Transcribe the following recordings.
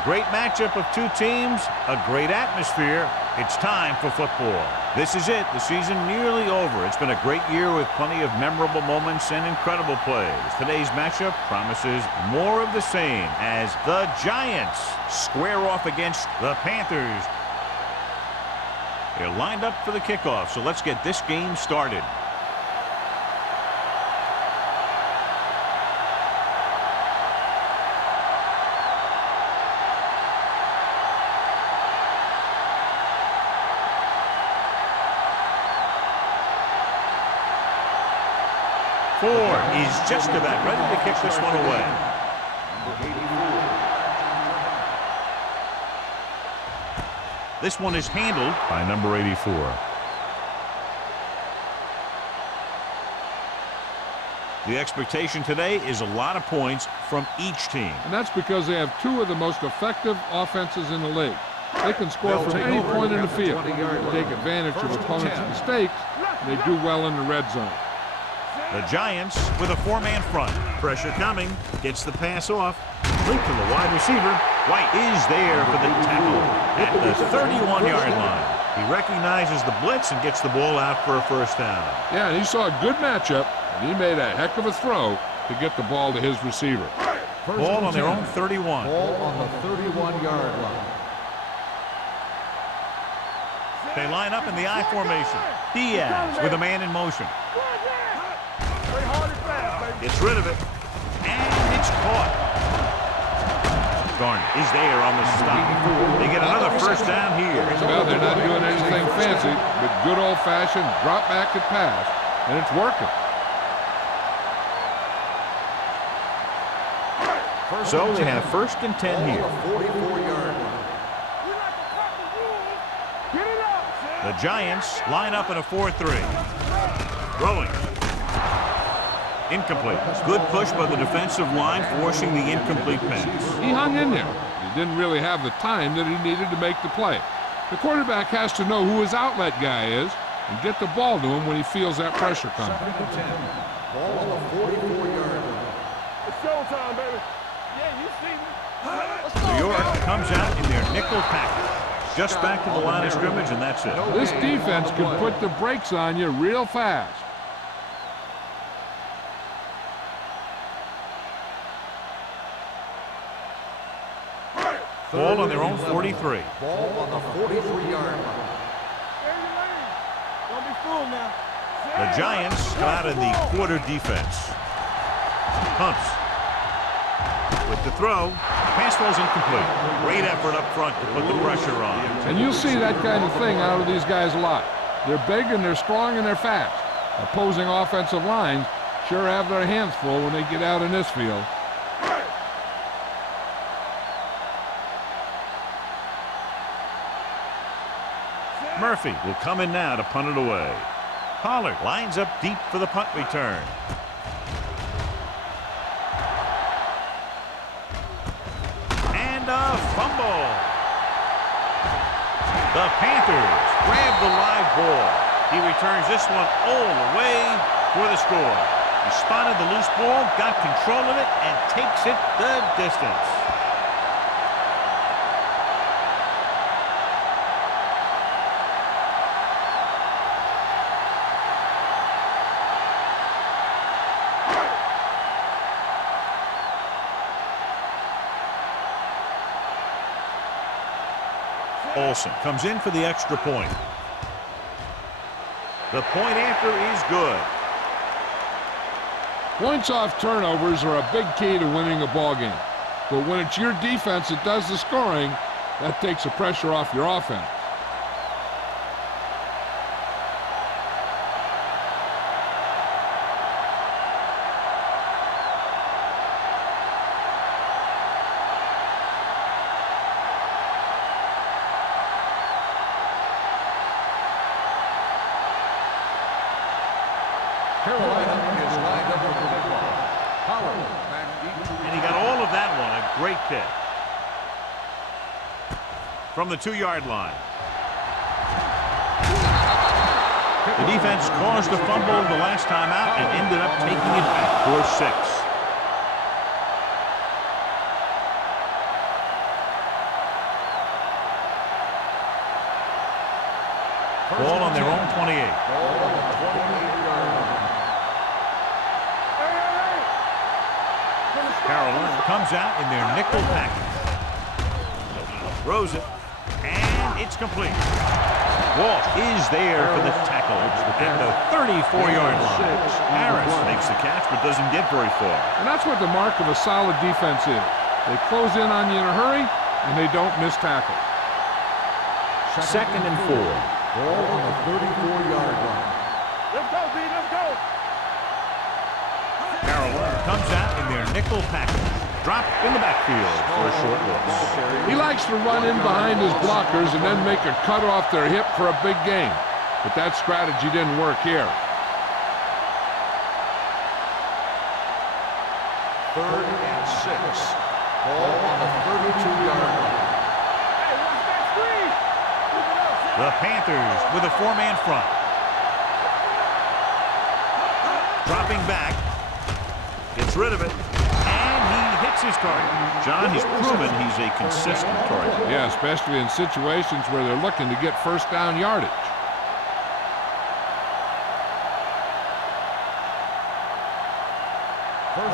A great matchup of two teams, a great atmosphere. It's time for football. This is it. The season nearly over. It's been a great year with plenty of memorable moments and incredible plays. Today's matchup promises more of the same as the Giants square off against the Panthers. They're lined up for the kickoff, so let's get this game started. Ford is just about ready to kick this one away. This one is handled by number 84. The expectation today is a lot of points from each team. And that's because they have two of the most effective offenses in the league. They can score from any point in the field. They take advantage of opponents' mistakes, and they do well in the red zone. The Giants with a four-man front. Pressure coming. Gets the pass off. Link to the wide receiver. White is there for the tackle at the 31-yard line. He recognizes the blitz and gets the ball out for a first down. Yeah, and he saw a good matchup, and he made a heck of a throw to get the ball to his receiver. Ball on their own 31. Ball on the 31-yard line. They line up in the I formation. Diaz with a man in motion. Gets rid of it, and it's caught. Garner is there on the stop. They get another first down here. Well, they're not doing anything fancy, but good old-fashioned drop back and pass, and it's working. So they have first and 10 here. 44-yard line. The Giants line up in a 4-3. Throwing. Incomplete. Good push by the defensive line, forcing the incomplete pass. He hung in there. He didn't really have the time that he needed to make the play. The quarterback has to know who his outlet guy is and get the ball to him when he feels that pressure coming. Ball on the 44-yard line. It's showtime, baby. Yeah, you see me. New York comes out in their nickel package. Just back to the line of scrimmage, and that's it. This defense can put the brakes on you real fast. Ball on their own 43. Ball on the 43-yard line. Don't be fooled now. The Giants come out in the quarter defense. Pumps. With the throw, pass falls incomplete. Great effort up front to put the pressure on. And you'll see that kind of thing out of these guys a lot. They're big and they're strong and they're fast. Opposing offensive lines sure have their hands full when they get out in this field. Murphy will come in now to punt it away. Pollard lines up deep for the punt return. And a fumble. The Panthers grab the live ball. He returns this one all the way for the score. He spotted the loose ball, got control of it, and takes it the distance. Olsen comes in for the extra point. The point after is good. Points off turnovers are a big key to winning a ball game. But when it's your defense that does the scoring, that takes the pressure off your offense. And he got all of that one. A great kick. From the 2-yard line. The defense caused a fumble the last time out and ended up taking it back for 6. Ball on their own 28. Ball on the 28-yard line. Carolina comes out in their nickel package. Throws it, and it's complete. Walsh is there for the tackle at the 34-yard line. Harris makes the catch but doesn't get very far. And that's what the mark of a solid defense is. They close in on you in a hurry, and they don't miss tackle. Second and 4. Ball on the 34-yard line. Let's go, B, let's go. Carolina comes out in their nickel package. Drop in the backfield for a short loss. He likes to run in behind his blockers and then make a cut off their hip for a big gain. But that strategy didn't work here. Third and 6. Ball on the 32-yard line. Hey, watch that screen. Keep it up, son. The Panthers with a 4-man front. Dropping back. Gets rid of it. And he hits his target. John, he's proven he's a consistent target. Yeah, especially in situations where they're looking to get first down yardage.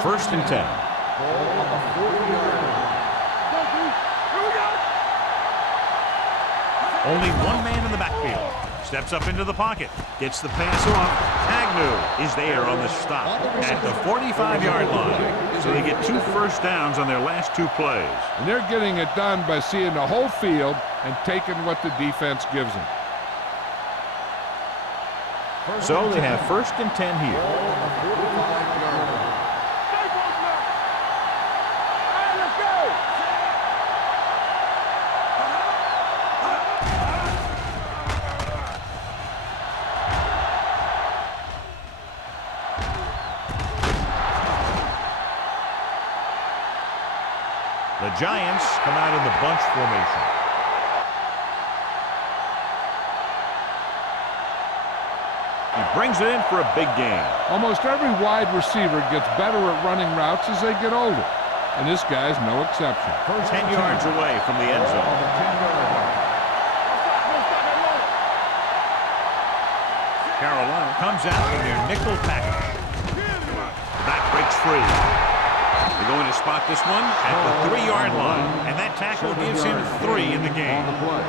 First and 10. Ball on the 40-yard line. Go, B. Here we go. Only one man in the backfield. Steps up into the pocket. Gets the pass off. Agnew is there on the stop at the 45-yard line. So they get 2 first downs on their last 2 plays. And they're getting it done by seeing the whole field and taking what the defense gives them. So they have first and 10 here. Ball on the 45-yard line. Stay close now. All right, let's go. The Giants come out in the bunch formation. He brings it in for a big gain. Almost every wide receiver gets better at running routes as they get older. And this guy's no exception. 10 yards away from the end On zone. the 10-yard line. Carolina comes out in their nickel package. The back breaks free. They're going to spot this one at the 3-yard line. And that tackle gives him 3 in the game. On the play.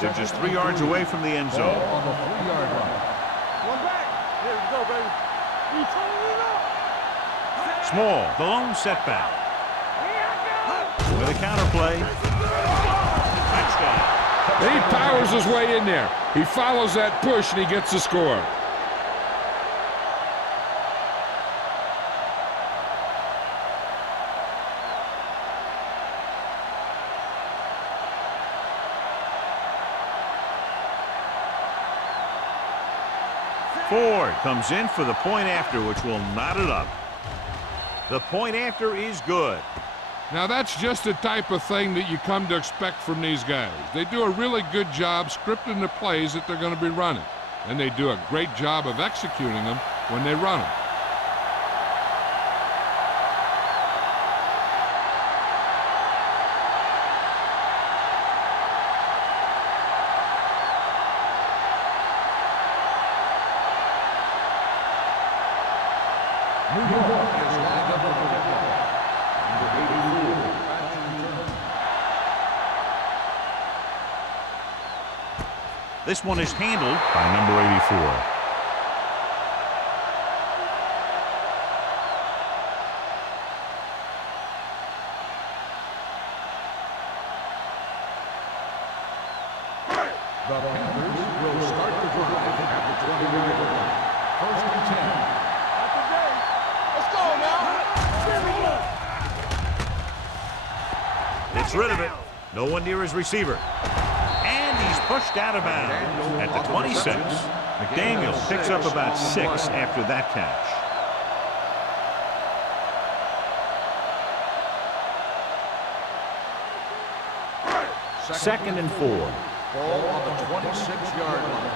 They're just 3 yards away from the end Ball zone. on the 3-yard line. One back. Here we go, baby. We turning it up. Small, the lone setback. With a counterplay. Touchdown. And he powers his way in there. He follows that push and he gets the score. Ford comes in for the point after, which will knot it up. The point after is good. Now that's just the type of thing that you come to expect from these guys. They do a really good job scripting the plays that they're going to be running. And they do a great job of executing them when they run them. New York is lined up on the football. Number 84. This one is handled by number 84. The Panthers will start the drive at the 20-yard line. First and 10. Not today. Let's go now. Gets rid of it. No one near his receiver. And he's pushed out of bounds at the 26. McDaniel picks up about 6 after that catch. Second and 4. Ball on the 26-yard line.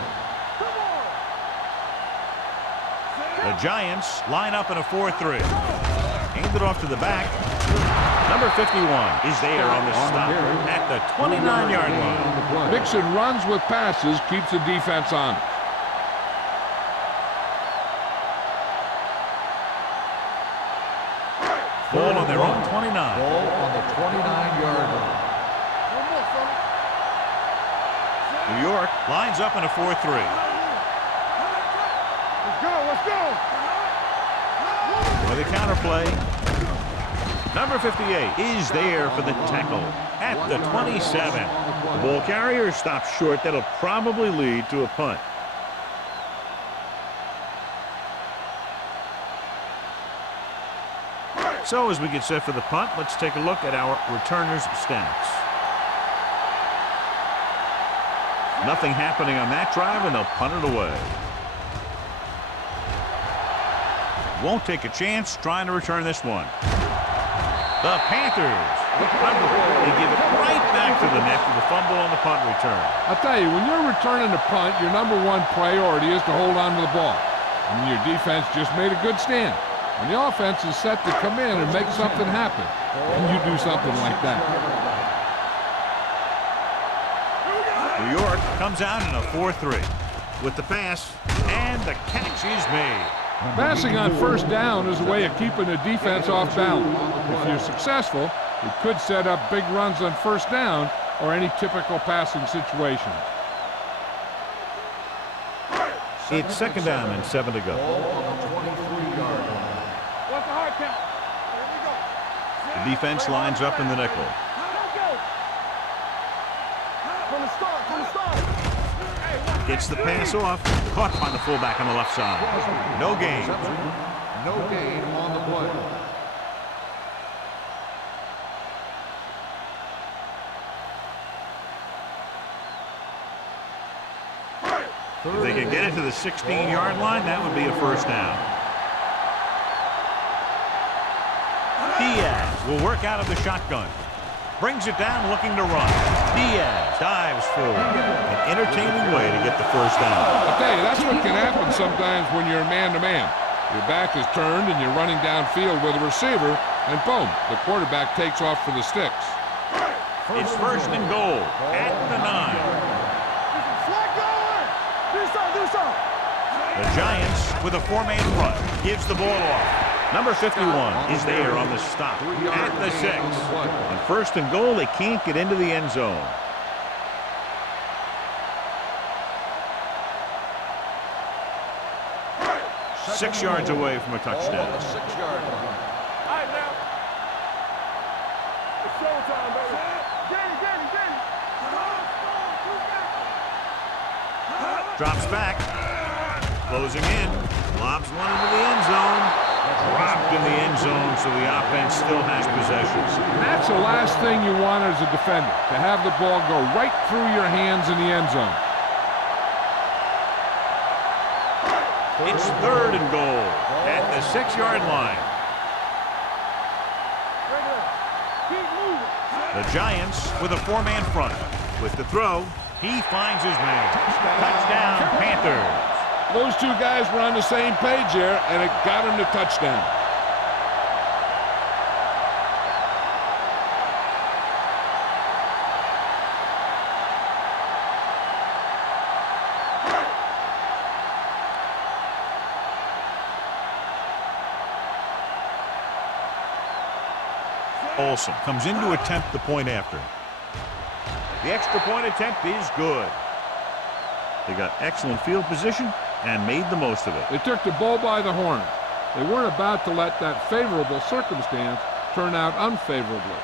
The Giants line up in a 4-3. Hand it off to the back. Number 51 is there on the stop at the 29-yard line. Mixing runs with passes keeps the defense honest. Ball on their own 29. Ball on the 29-yard line. New York lines up in a 4-3. Let's go. With a counterplay. Number 58 is there for the tackle at the 27. The ball carrier stops short. That'll probably lead to a punt. So as we get set for the punt, let's take a look at our returners' stats. Nothing happening on that drive, and they'll punt it away. Won't take a chance trying to return this one. The Panthers recover. They give it right back to the net for the fumble on the punt return. I'll tell you, when you're returning a punt, your number one priority is to hold on to the ball. And your defense just made a good stand. And the offense is set to come in and make something happen. And you do something like that. New York comes out in a 4-3 with the pass, and the catch is made. Passing on first down is a way of keeping the defense off balance. If you're successful, it could set up big runs on first down or any typical passing situation. It's second down and 7 to go. Ball on the 23-yard line. What's the hard count? Here we go. The defense lines up in the nickel. From the start. Gets the pass off. Caught by the fullback on the left side. No gain. No gain on the play. If they can get it to the 16-yard line, that would be a first down. Diaz will work out of the shotgun. Brings it down looking to run. Diaz dives forward. An entertaining way to get the first down. I'll tell you, that's what can happen sometimes when you're man-to-man. Your back is turned and you're running downfield with a receiver, and boom, the quarterback takes off for the sticks. It's first and goal at the 9. The Giants with a 4-man front gives the ball off. Number 51 is there on the stop at the 6. On first and goal, they can't get into the end zone. Six yards away from a touchdown. Ball on the 6-yard line. All right, now. It's showtime, baby. Get it. Drops back. Closing in. Lobs one into the end zone. Dropped in the end zone, so the offense still has possession. That's the last thing you want as a defender, to have the ball go right through your hands in the end zone. It's third and goal at the 6-yard line. Keep moving. The Giants with a 4-man front. With the throw, he finds his man. Touchdown, Panthers. Those two guys were on the same page there, and it got him the touchdown. Olsen comes in to attempt the point after. The extra point attempt is good. They got excellent field position and made the most of it. They took the bull by the horn. They weren't about to let that favorable circumstance turn out unfavorably.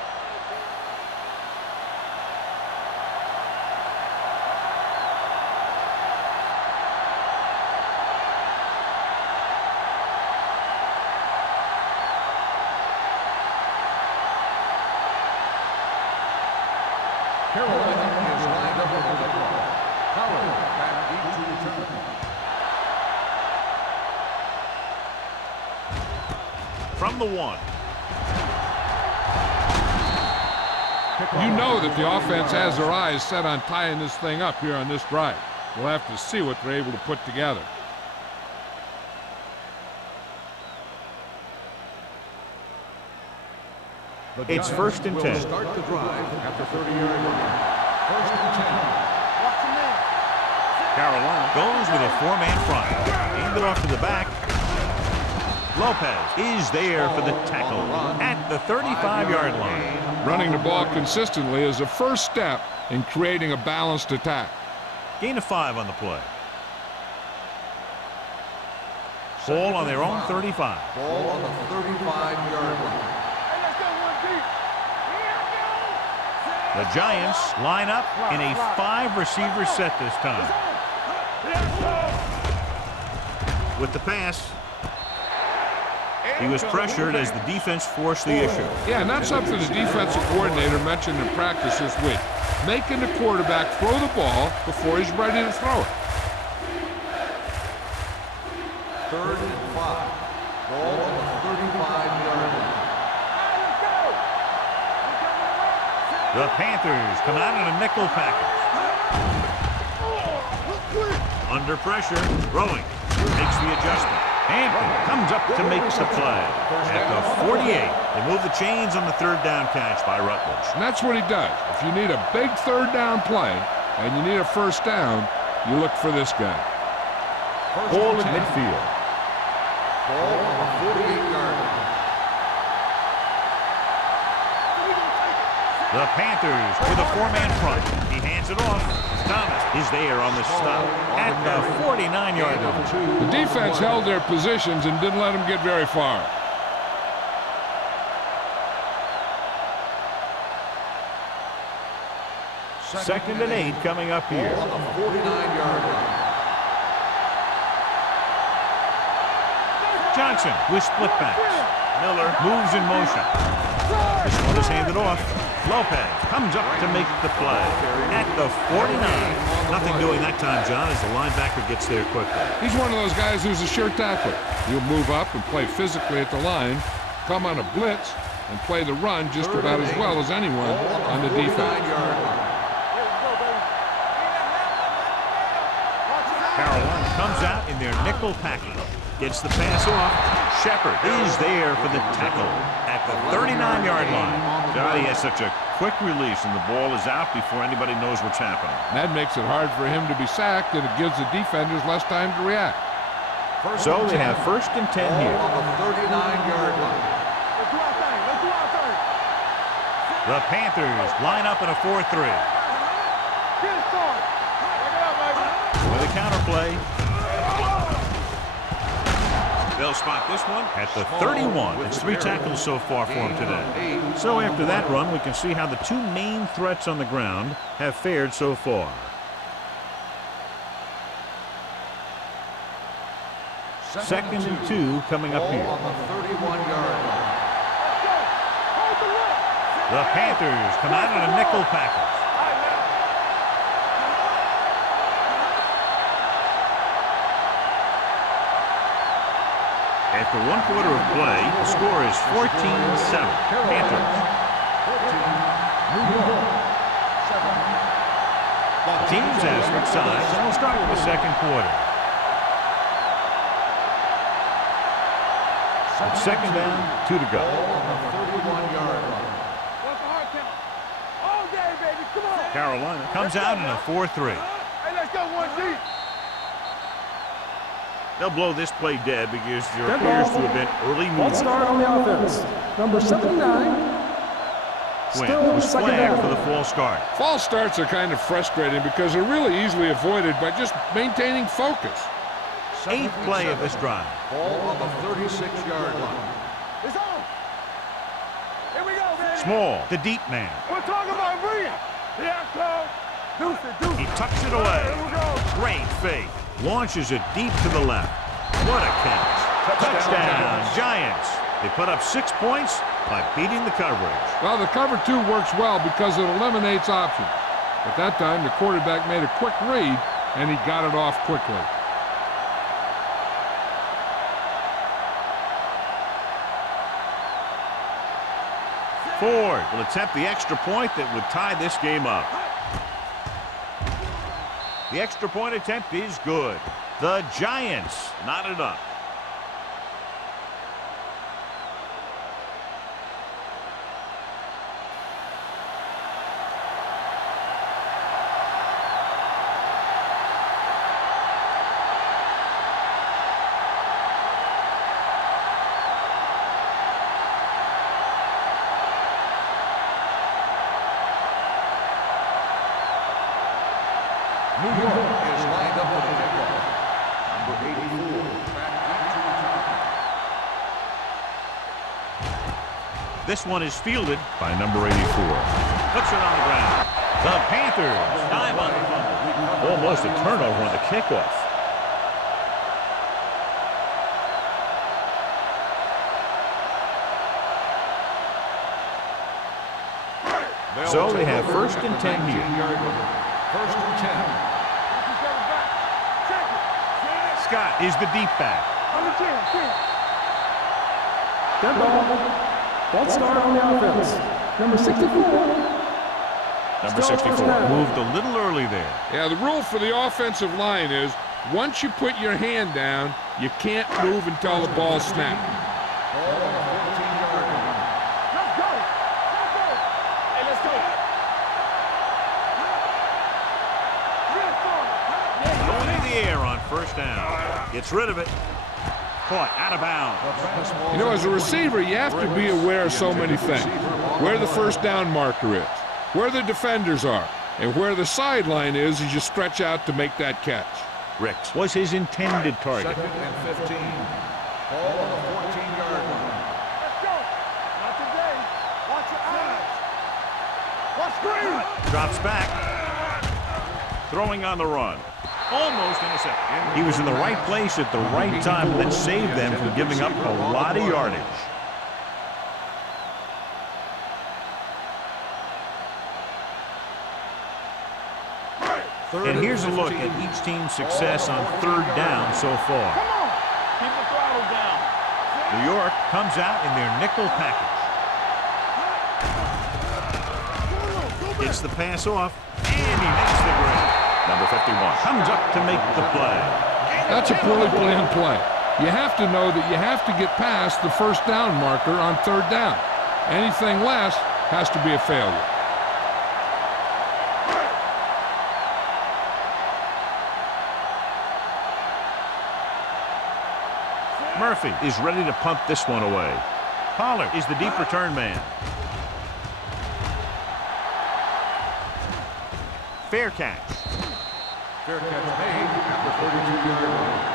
Carolina is lined up with the football. Howard back into return. From the 1. You know that the offense has their eyes set on tying this thing up here on this drive. We'll have to see what they're able to put together. It's first and 10. Start the drive at the 30-yard line. First and 10. Watch him there. Carolina goes with a four-man front. Aimed it off to the back. Lopez is there for the tackle at the 35-yard line. Running the ball consistently is the first step in creating a balanced attack. Gain of 5 on the play. Ball on their own 35. Ball on the 35-yard line. Hey, let's go one deep. The Giants line up in a 5-receiver set this time. With the pass, he was pressured as the defense forced the issue. Yeah, and that's something the defensive coordinator mentioned in practice this week. Making the quarterback throw the ball before he's ready to throw it. 3rd and 5. Ball on the 35-yard line. The Panthers come out in a nickel package. Under pressure, throwing, makes the adjustment. Hampton comes up to make the play. At the 48, they move the chains on the 3rd down catch by Rutledge. And that's what he does. If you need a big 3rd down play and you need a 1st down, you look for this guy. Ball at midfield. Ball on the 48-yard line. The Panthers with a four-man front. He hands it off. Thomas is there on the stop at the 49-yard line. The defense held their positions and didn't let them get very far. Second and 8 coming up here. Ball on the 49-yard line. Johnson with split backs. Miller moves in motion. This one is handed off. Lopez comes up to make the play at the 49. Nothing doing that time, John, as the linebacker gets there quickly. He's one of those guys who's a sure tackler. He'll move up and play physically at the line, come on a blitz, and play the run just about as well as anyone on the defense. Carolina comes out in their nickel package. Gets the pass off. Shepard is there for the tackle at the 39-yard line. God, he has such a quick release, and the ball is out before anybody knows what's happening. And that makes it hard for him to be sacked, and it gives the defenders less time to react. So they have first and 10 here. Ball on the 39-yard line. Let's do our thing. Let's do our thing. The Panthers line up in a 4-3. Get it started. Check it out, baby. With a counter play. They'll spot this one at the 31. It's 3 tackles so far for him today. So after that run, we can see how the 2 main threats on the ground have fared so far. Second and 2 coming up here. On the 31-yard line. The Panthers come out in a nickel package. After 1 quarter of play, the score is 14-7. Panthers. Teams have switched sides, and we'll start with the second quarter. It's second down, 2 to go. On the 31-yard line. What's the hard count? All day, baby. Come on. Carolina comes out in a 4-3. Hey, let's go one deep. They'll blow this play dead because there appears to have been early movement. Let's start on the offense. Number 79. Quinn was flagged for the false start. False starts are kind of frustrating because they're really easily avoided by just maintaining focus. 8th play of this drive. Ball on the 36-yard line. It's on. Here we go, baby. Small, the deep man. We're talking about brilliant. Yeah, Cole. Deuce it, deuce it. He tucks it away. Here we go. Great fake. Launches it deep to the left. What a catch. Touchdown, Giants. They put up 6 points by beating the coverage. Well, the cover 2 works well because it eliminates options. But that time, the quarterback made a quick read, and he got it off quickly. Ford will attempt the extra point that would tie this game up. The extra point attempt is good. The Giants knotted up. New York is lined up for the kickoff. Number 84, back into return. This one is fielded by number 84. Puts it on the ground. The Panthers dive on the fumble. Almost a turnover on the kickoff. So they have first and 10 here. First and 10. Scott is the deep back. Dead ball. False start on the offense. Number 64. Number 64 moved a little early there. Yeah, the rule for the offensive line is once you put your hand down, you can't move until the ball snaps. Ball on the 14-yard line. Let's go. Let's go. Hey, let's go. Going in the air on first down. Gets rid of it. Caught out of bounds. You know, as a receiver, you have to be aware of so many things. Where the first down marker is, where the defenders are, and where the sideline is as you stretch out to make that catch. Ricks was his intended target. Second and 15. Ball on the 14-yard line. Let's go. Not today. Watch your eyes. Watch screen. Drops back. Throwing on the run. Almost intercepted. He was in the right place at the right time that saved them from giving up a lot of yardage. And here's a look at each team's success on third down so far. Come on. Keep the throttle down. New York comes out in their nickel package. Gets the pass off, and he makes the grab. Number 51 comes up to make the play. That's a poorly planned play. You have to know that you have to get past the first down marker on third down. Anything less has to be a failure. Murphy is ready to punt this one away. Pollard is the deep return man. Fair catch. Fair catch made at the 32-yard line.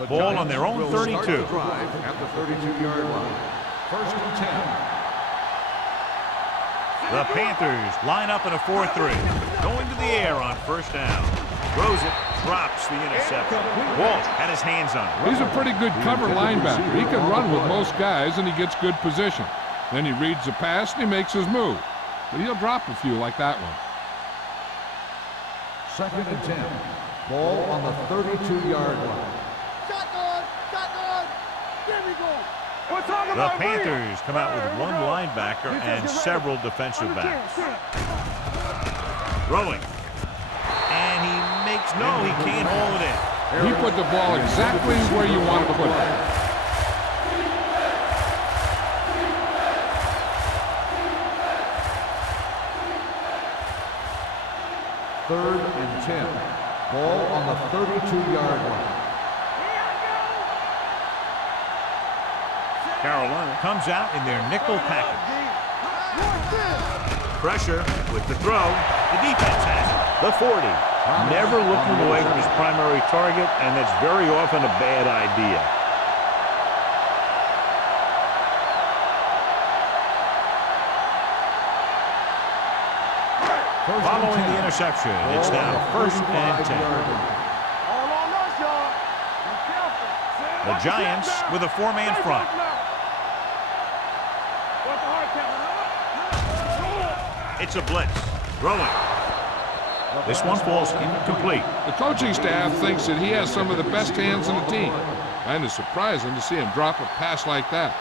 The Ball Giants on their own will 32. start the drive at the 32-yard line. First and 10. The Panthers line up in a 4-3. Going to the air on first down. Throws it, drops the interception. Walt had his hands on it. He's a pretty good cover linebacker. He can run with most guys, and he gets good position. Then he reads the pass, and he makes his move. But he'll drop a few like that one. Second and 10. Ball on the 32-yard line. Shotgun. Shotgun. There we go. We're talking The about Panthers come out with one linebacker and several defensive backs. Throwing. And he makes, no, he can't hold it in. He put the ball exactly where you want to put it. Third and 10. Ball on the 32-yard line. Carolina comes out in their nickel package. Pressure with the throw. The defense has it. The 40. Never looking away from his primary target, and that's very often a bad idea. Following the interception, it's now first and 10. All on us, y'all. Be careful. The Giants with a four-man front. What's the hard count? It's a blitz. Throwing. This one falls incomplete. The coaching staff thinks that he has some of the best hands in the team. Kind of surprising to see him drop a pass like that.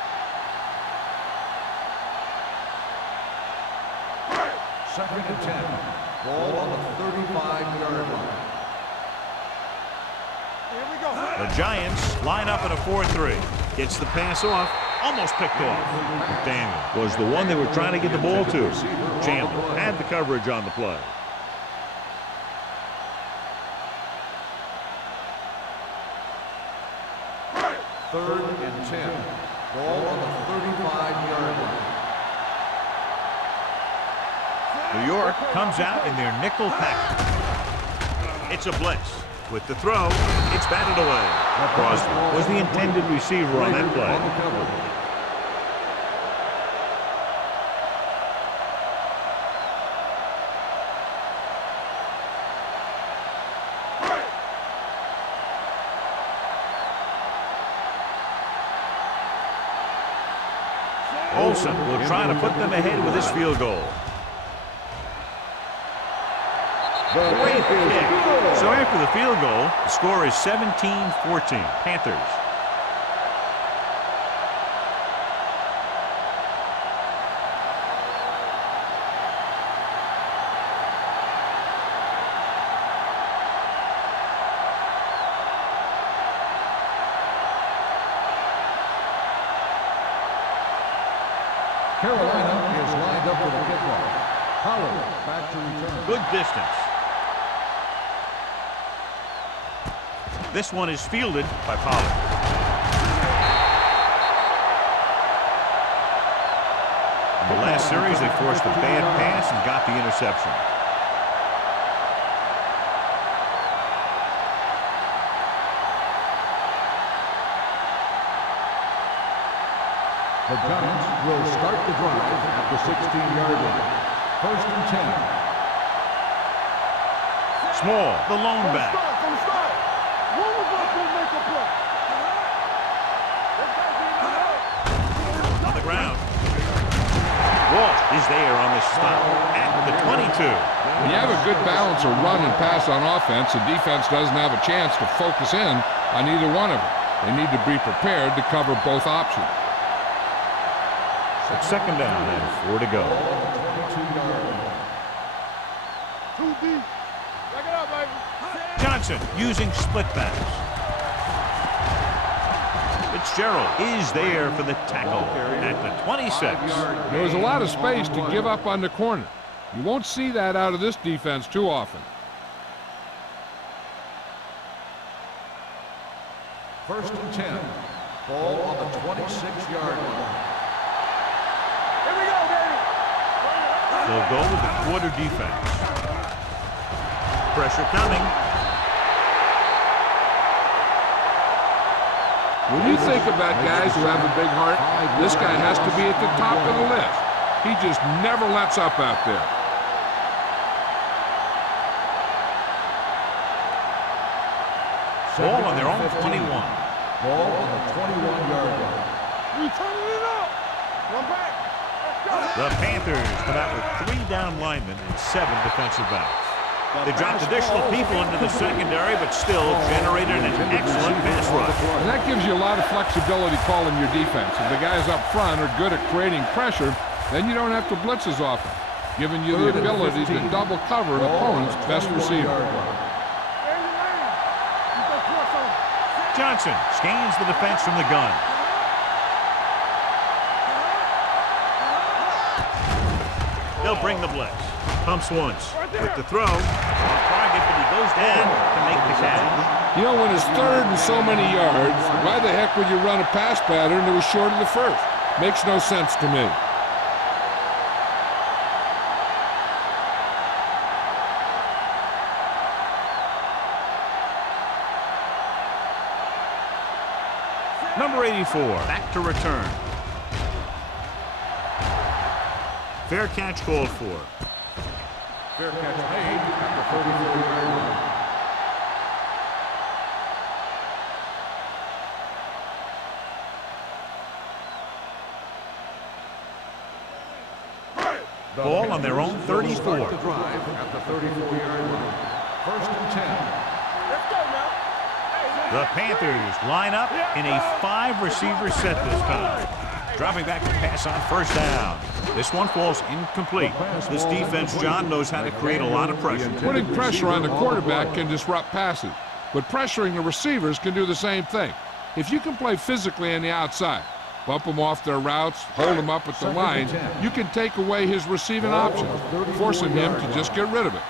Second and 10. Ball on the 35-yard line. Here we go. The Giants line up in a 4-3. Gets the pass off. Almost picked off. Daniel was the one they were trying to get the ball to. Chandler had the coverage on the play. 3rd and 10. Ball on the 35-yard line. New York comes out in their nickel package. It's a blitz. With the throw, it's batted away. Crosby was the intended receiver on that play. Olsen will try to put them ahead with his field goal. Great kick. So after the field goal, the score is 17-14. Panthers. Carolina is lined up with a kickoff. Howard back to return. Good distance. This one is fielded by Pollard. In the last series, they forced a bad pass and got the interception. The Giants will start the drive at the 16-yard line. 1st and 10. Small, the lone back. On the ground. Walt is there on the stop at the 22. When you have a good balance of run and pass on offense, the defense doesn't have a chance to focus in on either one of them. They need to be prepared to cover both options. It's 2nd down and 4 to go. 2 deep. Back it up, baby. Johnson using split backs. Fitzgerald is there for the tackle at the 26. There was a lot of space to give up on the corner. You won't see that out of this defense too often. 1st and 10. Ball on the 26-yard line. Here we go, baby. They'll go with the quarter defense. Pressure coming. When you think about guys who have a big heart, this guy has to be at the top of the list. He just never lets up out there. Ball on their own 21. Ball on the 21-yard line. We turning it up. One back. Let's go. The Panthers come out with 3 down linemen and 7 defensive backs. They dropped additional people into the secondary, but still generated an excellent pass rush. And that gives you a lot of flexibility calling your defense. If the guys up front are good at creating pressure, then you don't have to blitz as often, giving you the ability to double cover an opponent's best receiver. Johnson scans the defense from the gun. They'll bring the blitz. Pumps once. With the throw. Off target, but he goes down to make the catch. You know, when it's 3rd and so many yards, why the heck would you run a pass pattern that was short of the 1st? Makes no sense to me. Number 84, back to return. Fair catch called for. Fair catch made at the 34-yard line. Ball on their own 34. Start the drive at the 34-yard line. 1st and 10. Let's go now. The Panthers line up in a 5-receiver set this time. Dropping back to pass on 1st down. This one falls incomplete. This defense, John, knows how to create a lot of pressure. Putting pressure on the quarterback can disrupt passes, but pressuring the receivers can do the same thing. If you can play physically on the outside, bump them off their routes, hold them up at the line, you can take away his receiving options, forcing him to just get rid of it.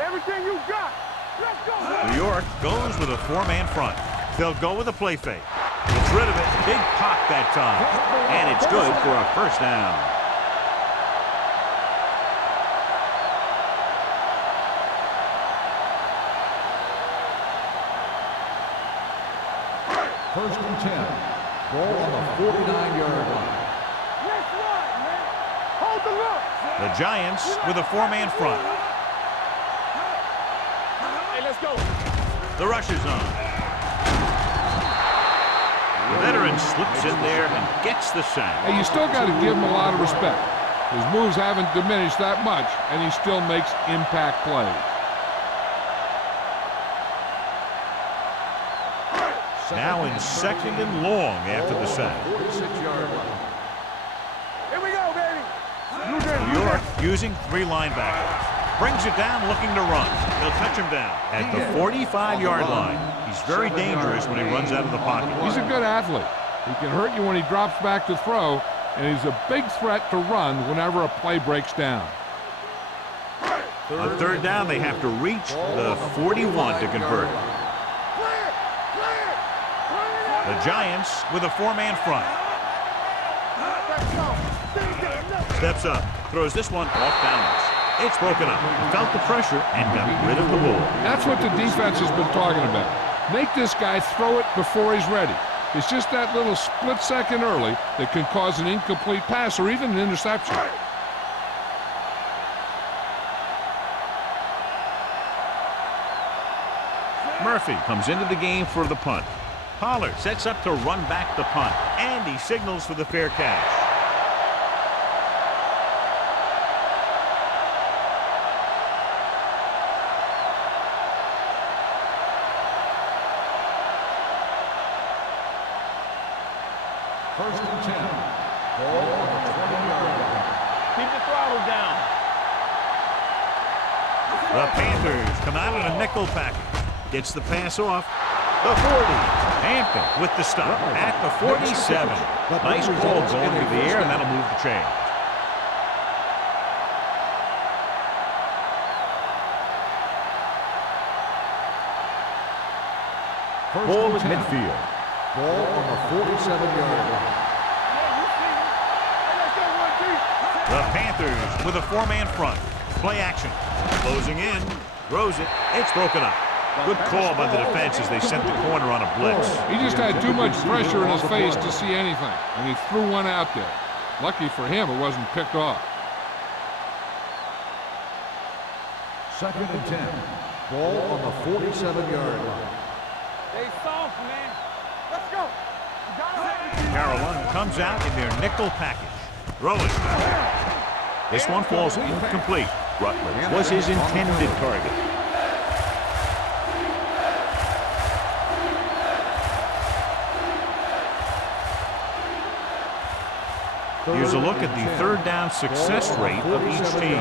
Everything you got. Let's go. New York goes with a 4-man front. They'll go with a play fake. Gets rid of it. Big pop that time. And it's good for a first down. First and 10. Ball on the 49-yard line. Let's run, man. Hold the look. The Giants with a four-man front. Hey, let's go. The rush is on. The veteran slips in there and gets the sack. Hey, you still got to give him a lot of respect. His moves haven't diminished that much, and he still makes impact plays. Now in second and long after the sack. 46-yard line. Here we go, baby. New York using three linebackers. Brings it down looking to run. They'll touch him down at the 45-yard line. He's very dangerous when he runs out of the pocket. He's a good athlete. He can hurt you when he drops back to throw, and he's a big threat to run whenever a play breaks down. On third down, they have to reach the 41 to convert. The Giants with a four-man front. Steps up, throws this one off balance. It's broken up. Felt the pressure and got rid of the ball. That's what the defense has been talking about. Make this guy throw it before he's ready. It's just that little split second early that can cause an incomplete pass or even an interception. Murphy comes into the game for the punt. Pollard sets up to run back the punt, and he signals for the fair catch. First and 10. Ball on the 20-yard line. Keep the throttle down. The Panthers come out in a nickel package. Gets the pass off. The 40. Hampton with the stop at the 47. Nice ball going through the air, and that'll move the chain. Ball is midfield. Ball on the 47-yard line. The Panthers with a four-man front. Play action. Closing in. Throws it. It's broken up. Good call by the defense as they sent the corner on a blitz. He just had too much pressure in his face to see anything, and he threw one out there. Lucky for him, it wasn't picked off. Second and 10. Ball on the 47-yard line. Stay soft, man. Let's go. Carolina comes out in their nickel package. Throwing. This one falls incomplete. Rutledge was his intended target. Here's a look at the third down success rate of each team.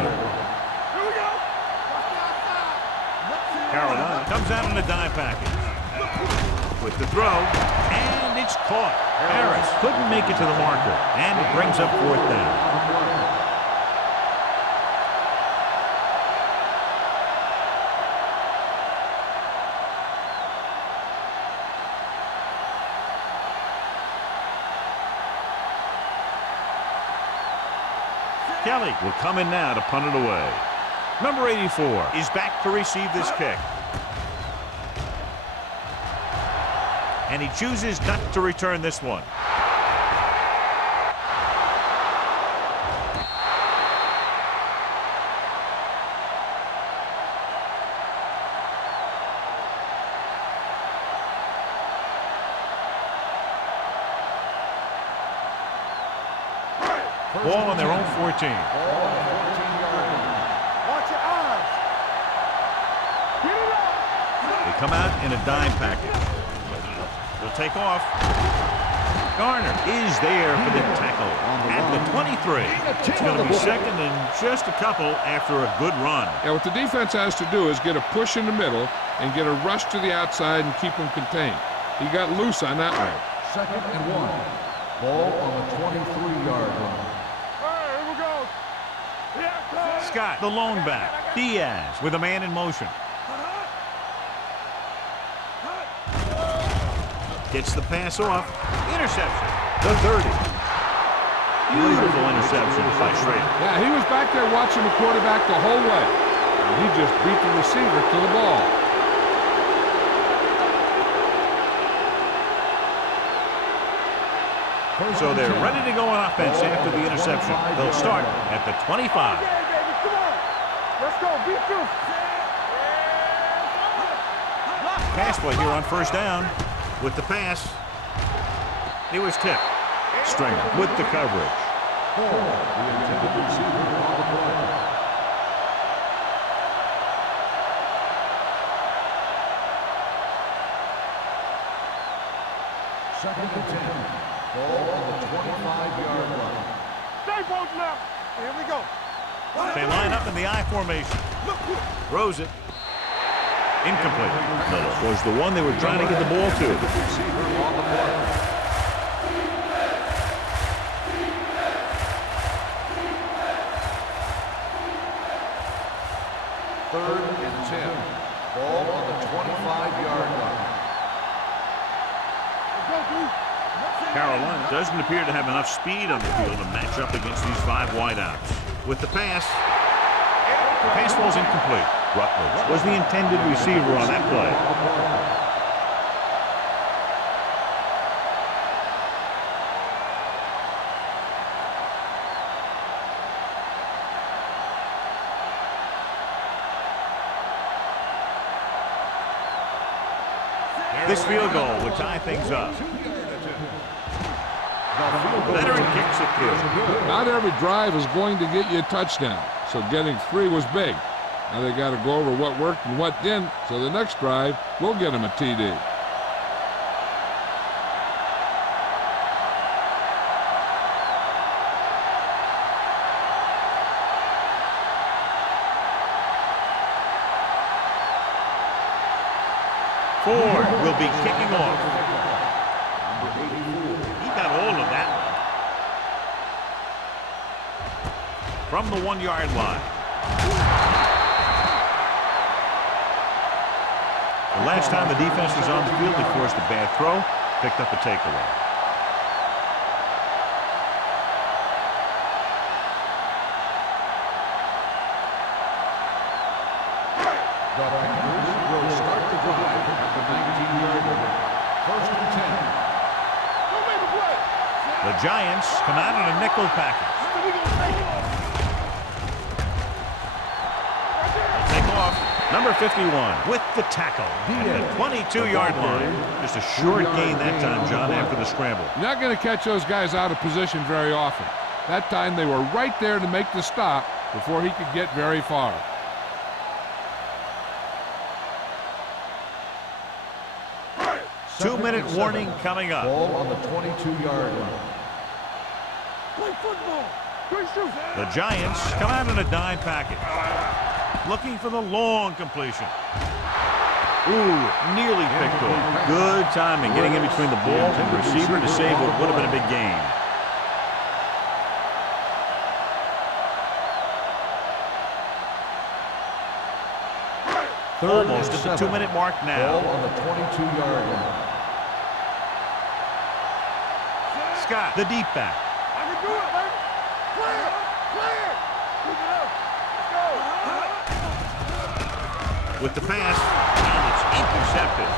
Carolina comes out in a dime package. With the throw, and it's caught. Harris couldn't make it to the marker, and it brings up fourth down. Kelly will come in now to punt it away. Number 84 is back to receive this kick. And he chooses not to return this one. Ball on their own 14. Watch your eyes. Get it up. They come out in a dime package. Will take off. Garner is there for the tackle at the 23. It's going to be second and just a couple after a good run. Yeah, what the defense has to do is get a push in the middle and get a rush to the outside and keep them contained. He got loose on that one. Second and 1. Ball on the 23-yard line. Here we go. Yeah, Scott, the lone back. Diaz with a man in motion. Gets the pass off. Interception. The 30. Beautiful interception by Schrader. Yeah, he was back there watching the quarterback the whole way. And he just beat the receiver to the ball. So they're ready to go on offense after the interception. They'll start at the 25. Okay, baby, come on. Let's go. Beat you. Pass play here on first down. With the pass, he was tipped. Stringer with the coverage. The intended receiver on the play. Second and 10. Ball on the 25-yard line. Stay posted up. Here we go. They line up in the I formation. Throws it. Incomplete. Miller was the one they were trying to get the ball to. Receiver on the play. Third and 10. Ball on the 25-yard line. Carolina doesn't appear to have enough speed on the field to match up against these 5 wideouts. With the pass falls incomplete. Rutledge was the intended receiver on that play. This field goal would tie things up. Veteran kicks it through. Not every drive is going to get you a touchdown, so getting 3 was big. Now they got to go over what worked and what didn't, so the next drive will get them a TD. Ford will be kicking off. He got all of that one. From the 1-yard line. The last time the defense was on the field, they forced a bad throw, picked up a takeaway. The Panthers will start the drive at the 19-yard line. First and 10. Don't make a play. The Giants come out in a nickel package. They'll take off. Number 51 with the tackle at the 22-yard line. Just a short gain that time, John, after the scramble. You're not going to catch those guys out of position very often. That time they were right there to make the stop before he could get very far. Two-minute warning coming up. Ball on the 22-yard line. Play football. Good shoot. The Giants come out in a dime package. Looking for the long completion. Ooh, nearly picked off. Good timing getting in between the ball and the receiver to save what would have been a big gain. Almost at the 2-minute mark now. Ball on the 22-yard line. Scott, the deep back. I can do it, man. Clear. Clear. Keep it up. Let's go. With the pass, and it's intercepted.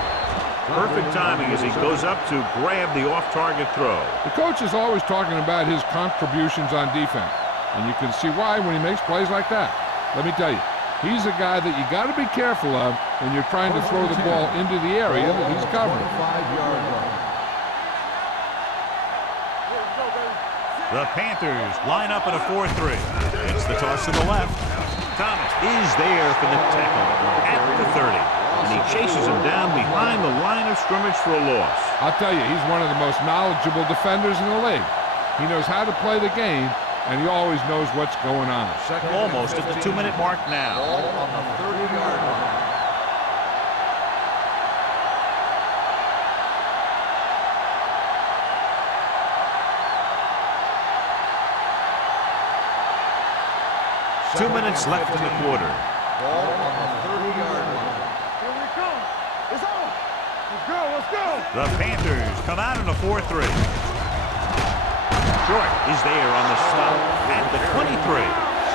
Perfect timing as he goes up to grab the off-target throw. The coach is always talking about his contributions on defense, and you can see why when he makes plays like that. Let me tell you, he's a guy that you got to be careful of when you're trying to throw the ball into the area that he's covering. 25-yard line. The Panthers line up in a 4-3. It's the toss to the left. Thomas is there for the tackle at the 30. And he chases him down behind the line of scrimmage for a loss. I'll tell you, he's one of the most knowledgeable defenders in the league. He knows how to play the game, and he always knows what's going on. Almost at the 2-minute mark now. Ball on the 30-yard line. Two minutes left in the quarter. Ball on the 30-yard line. Here we come. It's on. Let's go. Let's go. The Panthers come out in a 4-3. Short is there on the stop at the 23.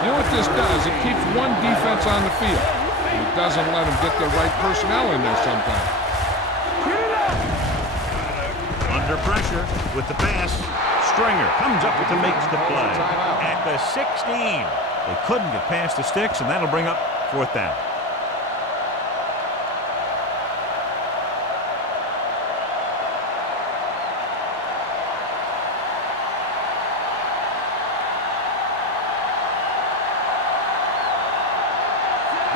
You know what this does? It keeps one defense on the field. And it doesn't let them get the right personnel in there sometimes. Under pressure with the pass. Stringer comes up to make the play at the 16. They couldn't get past the sticks, and that'll bring up 4th down.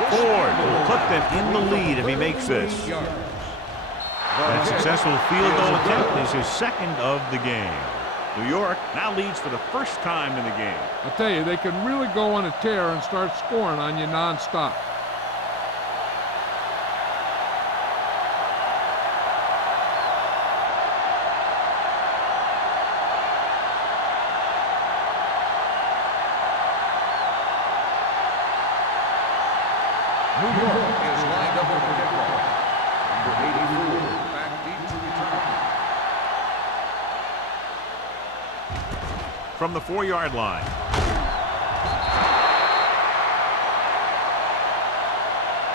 Ford will put them in the lead if he makes this. That successful field goal attempt is his 2nd of the game. New York now leads for the first time in the game. I tell you, they can really go on a tear and start scoring on you nonstop. New York is lined up for the kickoff. Number 84, back deep to return. From the 4-yard line.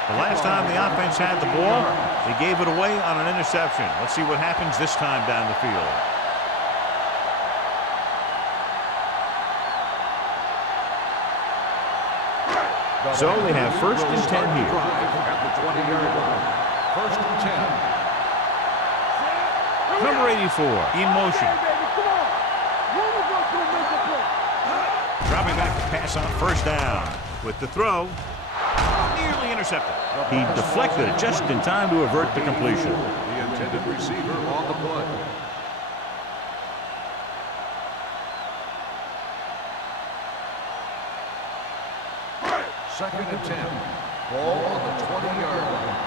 The last time the offense had the ball, they gave it away on an interception. Let's see what happens this time down the field. So they have 1st and 10 here. At the 20-yard line. 1st and 10. Number 84, in motion. Dropping back to pass on 1st down. With the throw, nearly intercepted. He deflected it just in time to avert the completion. The intended receiver on the play. 2nd and 10. Ball on the 20-yard line.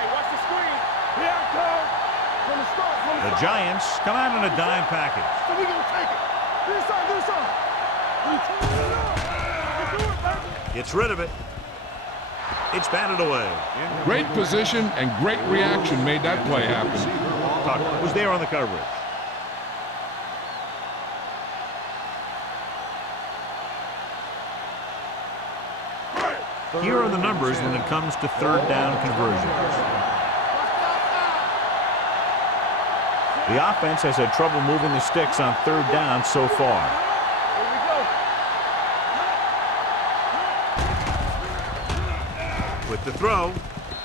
Hey, watch the screen. Here I come. From the start. The Giants come out in a dime package. So we gonna take it. Do something. Gets rid of it. It's batted away. Great position and great reaction made that play happen. Tucker was there on the coverage. Here are the numbers when it comes to 3rd down conversions. The offense has had trouble moving the sticks on 3rd down so far. With the throw,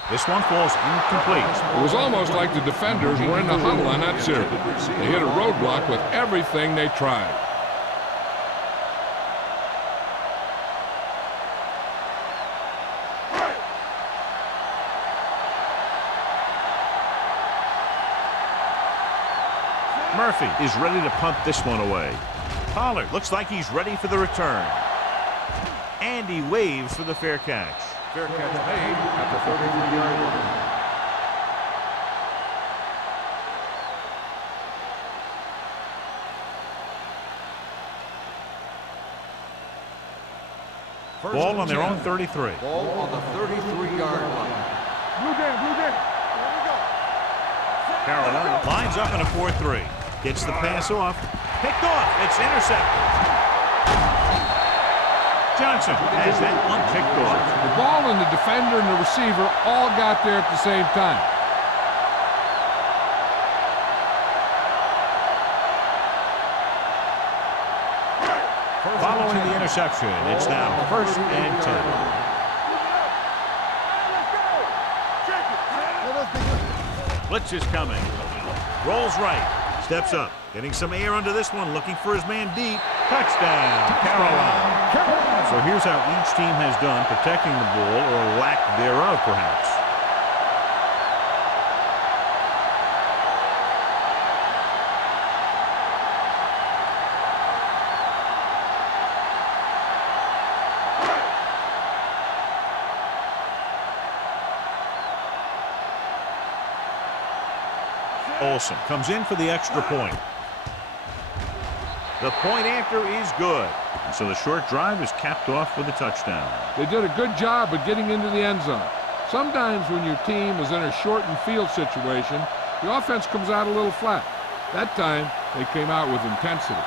this one falls incomplete. It was almost like the defenders were in the huddle on that series. They hit a roadblock with everything they tried. Murphy is ready to punt this one away. Pollard looks like he's ready for the return. And he waves for the fair catch. Fair catch made at the 33-yard line. Ball on their own 33. Ball on the 33-yard line. Blue game. Here we go. Carolina lines up in a 4-3. Gets the pass off. Picked off. It's intercepted. Johnson has that one picked off. The ball and the defender and the receiver all got there at the same time. Following the interception, it's now 1st and 10. Blitz is coming. Rolls right. Steps up. Getting some air under this one. Looking for his man deep. Touchdown, Carolina. So here's how each team has done protecting the ball, or lack thereof, perhaps. Olsen comes in for the extra point. The point after is good. And so the short drive is capped off with a touchdown. They did a good job of getting into the end zone. Sometimes when your team is in a shortened field situation, the offense comes out a little flat. That time, they came out with intensity.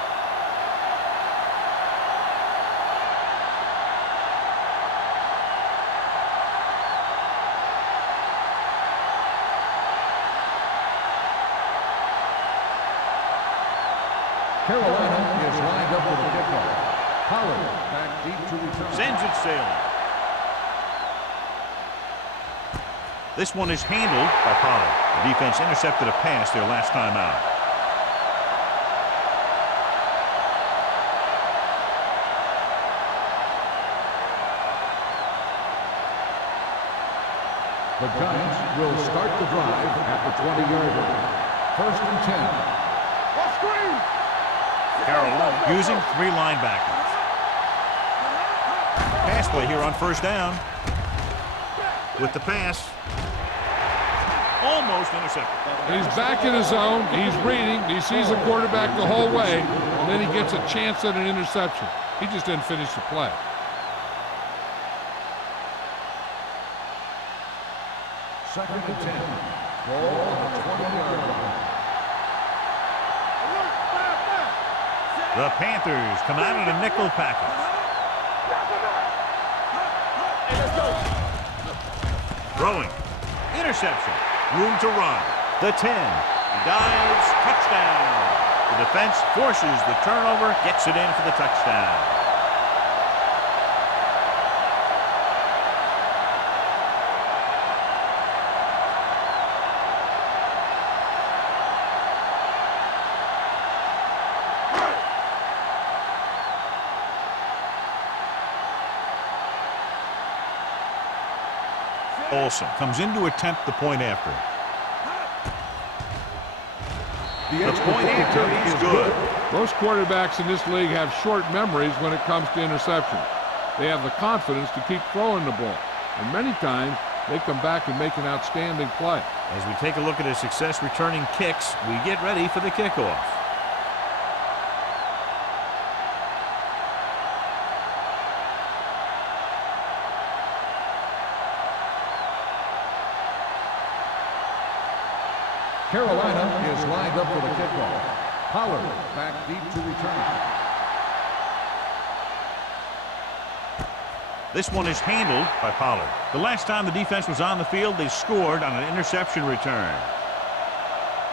Carolina is lined up with a kickoff. Pollard back deep to return. Sends it sailing. This one is handled by Pollard. The defense intercepted a pass their last time out. The Giants will start the drive at the 20-yard line. 1st and 10. What screen? Carolina using 3 linebackers. Pass play here on 1st down. With the pass. Almost intercepted. He's back in his zone. He's reading. He sees the quarterback the whole way. And then he gets a chance at an interception. He just didn't finish the play. Second and 10. Ball on the 20-yard line. The Panthers come out in a nickel package. Throwing. Interception. Room to run. The 10. He dives. Touchdown. The defense forces the turnover. Gets it in for the touchdown. Olsen comes in to attempt the point after. The point after is good. Most quarterbacks in this league have short memories when it comes to interceptions. They have the confidence to keep throwing the ball. And many times, they come back and make an outstanding play. As we take a look at his success returning kicks, we get ready for the kickoff. Carolina is lined up for the kickoff. Pollard back deep to return. This one is handled by Pollard. The last time the defense was on the field, they scored on an interception return.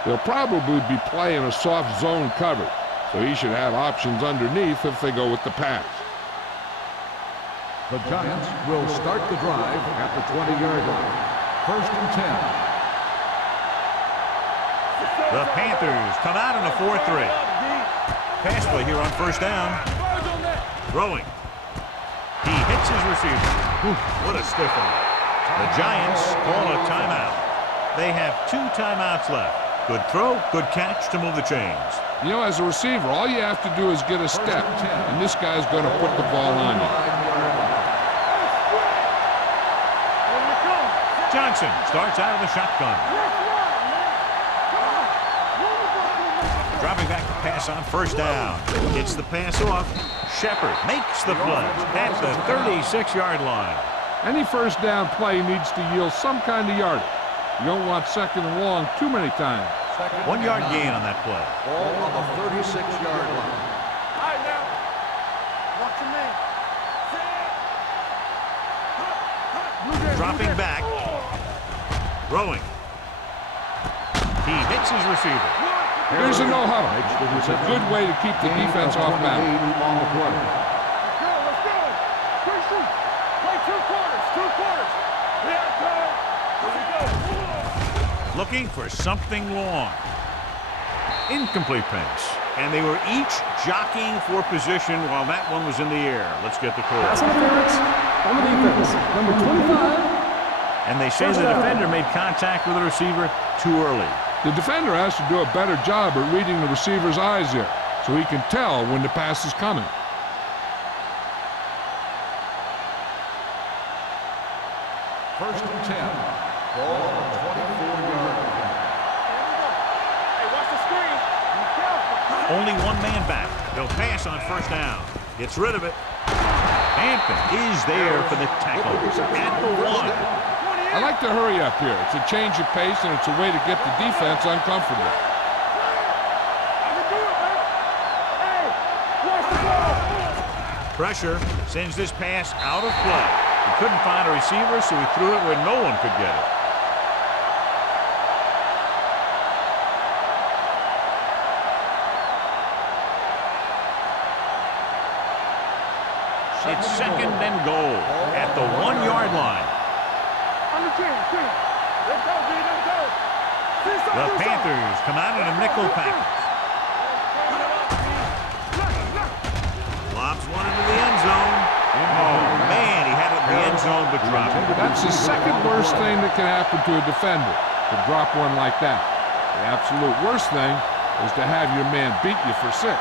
They'll probably be playing a soft zone coverage, so he should have options underneath if they go with the pass. The Giants will start the drive at the 20-yard line. 1st and 10. The Panthers come out in a 4-3. Pass play here on 1st down. Throwing. He hits his receiver. What a stiff one. The Giants call a timeout. They have 2 timeouts left. Good throw, good catch to move the chains. You know, as a receiver, all you have to do is get a step, and this guy's going to put the ball on you. Johnson starts out of the shotgun. Dropping back to pass on 1st down. Gets the pass off. Shepard makes the play at the 36-yard line. Any 1st down play needs to yield some kind of yardage. You don't want 2nd and long too many times. 1 yard gain on that play. Ball on the 36-yard line. All right, now. Watch your man. Dropping back. Throwing. He hits his receiver. Here's a no-huddle. It's a good way to keep the defense off balance. On the play. Let's go. Christian, play 2 quarters. 2 quarters. Yeah, go. Here we go. Looking for something long. Incomplete pass. And they were each jockeying for position while that one was in the air. Let's get the call. Pass interference on the defense. Number 25. And they say the defender made contact with the receiver too early. The defender has to do a better job at reading the receiver's eyes here, so he can tell when the pass is coming. 1st and 10. Ball on the 24-yard line. Hey, watch the screen. Be careful. Only 1 man back. They'll pass on 1st down. Gets rid of it. Hampton is there for the tackle at the 1. I like to hurry up here. It's a change of pace, and it's a way to get the defense uncomfortable. I can do it, man. Hey, watch the ball. Pressure sends this pass out of play. He couldn't find a receiver, so he threw it where no one could get it. It's second and goal at the 1-yard line. On the 10. Let's go, B. Let's go. The Panthers come out in a nickel package. Lobs one into the end zone. Oh, man, he had it in the end zone, but dropped it. That's the second worst thing that can happen to a defender, to drop one like that. The absolute worst thing is to have your man beat you for 6.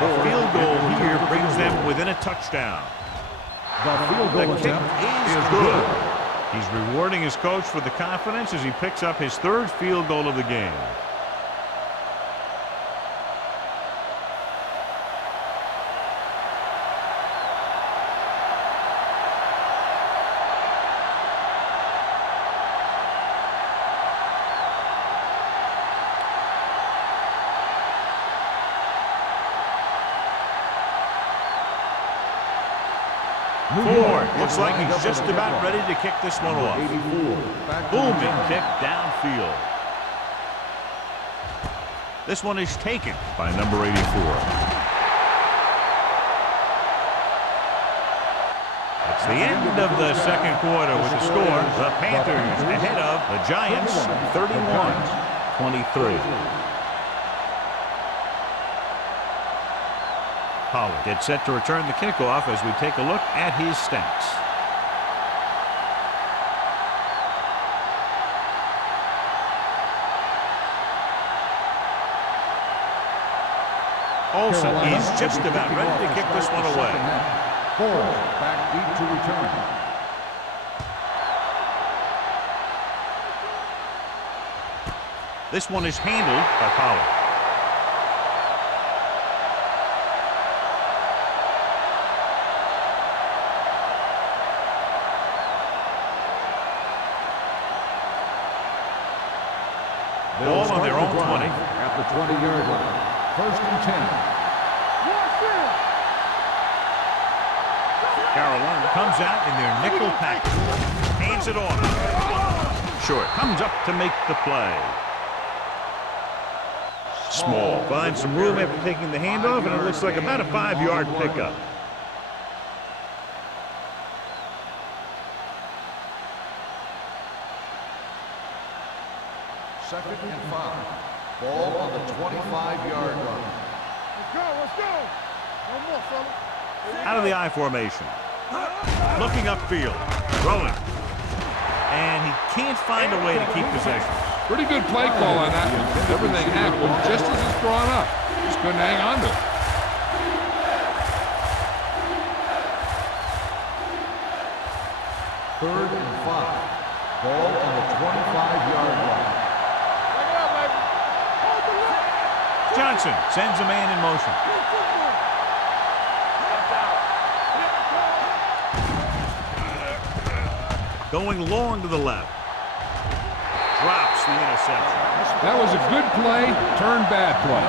A field goal here brings them within a touchdown. The field goal The kick attempt is good. He's rewarding his coach for the confidence as he picks up his 3rd field goal of the game. Ford looks like he's just about ready to kick this one off. Booming kick downfield. This one is taken by number 84. It's the end of the second quarter with the score. The Panthers ahead of the Giants 31-23. Pollard gets set to return the kickoff as we take a look at his stats. Olsen is just about ready to kick this one away. Ford back deep to return. This one is handled by Pollard. Ball on their own 20. At the 20-yard line. 1st and 10. Carolina comes out in their nickel package. Hands it off. Short comes up to make the play. Small finds some room after taking the handoff, and it looks like about a 5-yard pickup. Second and 5. Ball on the 25-yard line. Let's go. No more, fella. Out of the I formation. Looking upfield. Throwing. And he can't find a way to keep possession. Pretty good play call on that one. Everything happened just as it's drawn up. Just couldn't hang on to it. Third and 5. Ball on the 25-yard line. Johnson sends a man in motion. Going long to the left. Drops the interception. That was a good play, turned bad play.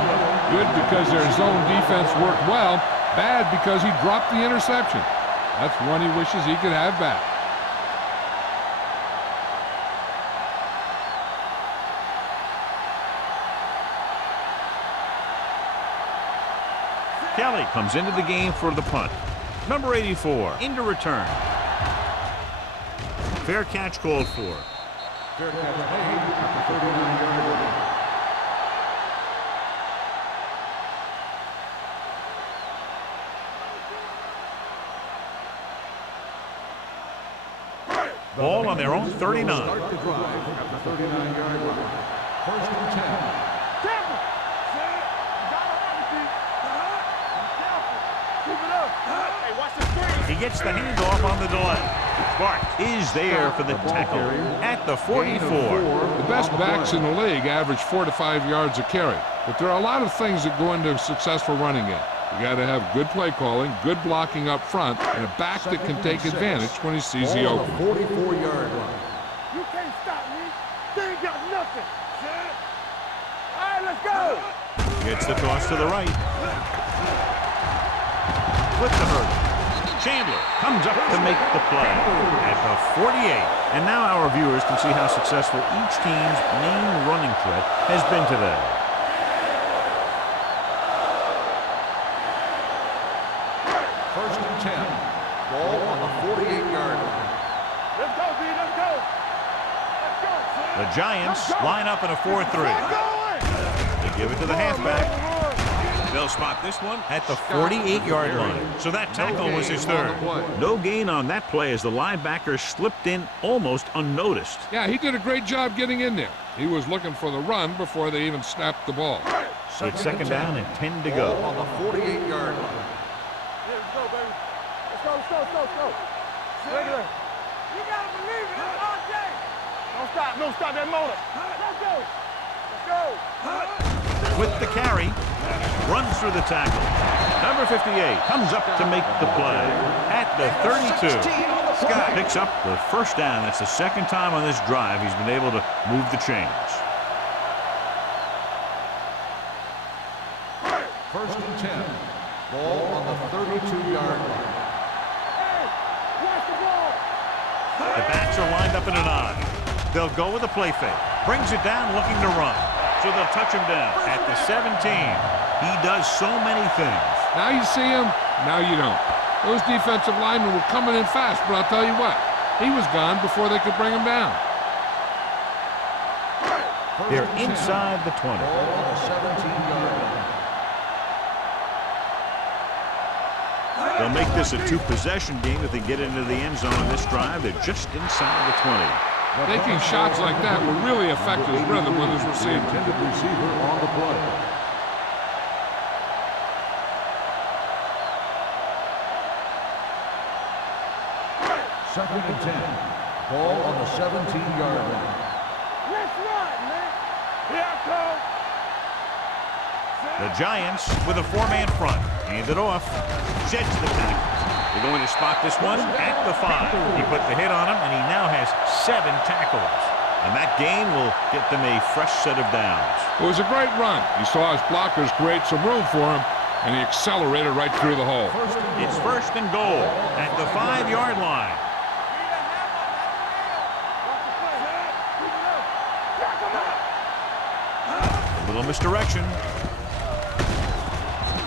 Good because their zone defense worked well. Bad because he dropped the interception. That's one he wishes he could have back. Kelly comes into the game for the punt. Number 84 into return. Fair catch called for. Fair catch made at the 39-yard line. Ball on their own 39. Start the drive at the 39-yard line. 1st and 10. Hey, watch the screen. He gets the handoff on the delay. Bart is there for the tackle at the 44. The best backs in the league average 4 to 5 yards a carry. But there are a lot of things that go into a successful running game. You got to have good play calling, good blocking up front, and a back that can take advantage when he sees the opening. 44-yard line. You can't stop me. They ain't got nothing. All right, let's go. Gets the toss to the right. With the hurdle. Chandler comes up to make the play at the 48. And now our viewers can see how successful each team's main running threat has been today. First and 10. Ball on the 48-yard line. Let's go, B. Let's go. Let's go. The Giants line up in a 4-3. They give it to the halfback. They'll spot this one at the 48-yard line. So that tackle was his third. No gain on that play as the linebacker slipped in almost unnoticed. Yeah, he did a great job getting in there. He was looking for the run before they even snapped the ball. It's second down and 10 to go. On the 48-yard line. Let's go, baby. Let's go, let's go, let's go, let's go. Regular. You gotta believe it. It's all day. Don't stop that motor. Let's go. Let's go. With the carry, runs through the tackle. Number 58 comes up to make the play at the 32. Scott picks up the first down. That's the second time on this drive he's been able to move the chains. First and 10. Ball on the 32-yard line. Hey, watch the ball. The backs are lined up in an I. They'll go with a play fake. Brings it down looking to run. So they'll touch him down at the 17. He does so many things. Now you see him, now you don't. Those defensive linemen were coming in fast, but I'll tell you what, he was gone before they could bring him down. They're inside the 20. Ball on the 17-yard line. They'll make this a two-possession game if they get into the end zone on this drive. They're just inside the 20. Taking shots like that will really affect his rhythm with his receiver. Intended receiver on the play. Second and 10. Ball on the 17-yard line. Let's run, man. Here I come. The Giants with a four-man front. Hand it off. Sheds the tackle. They're going to spot this one at the 5. He put the hit on him, and he now has 7 tackles. And that gain will get them a fresh set of downs. It was a great run. He saw his blockers create some room for him, and he accelerated right through the hole. It's first and goal at the 5-yard line. A little misdirection.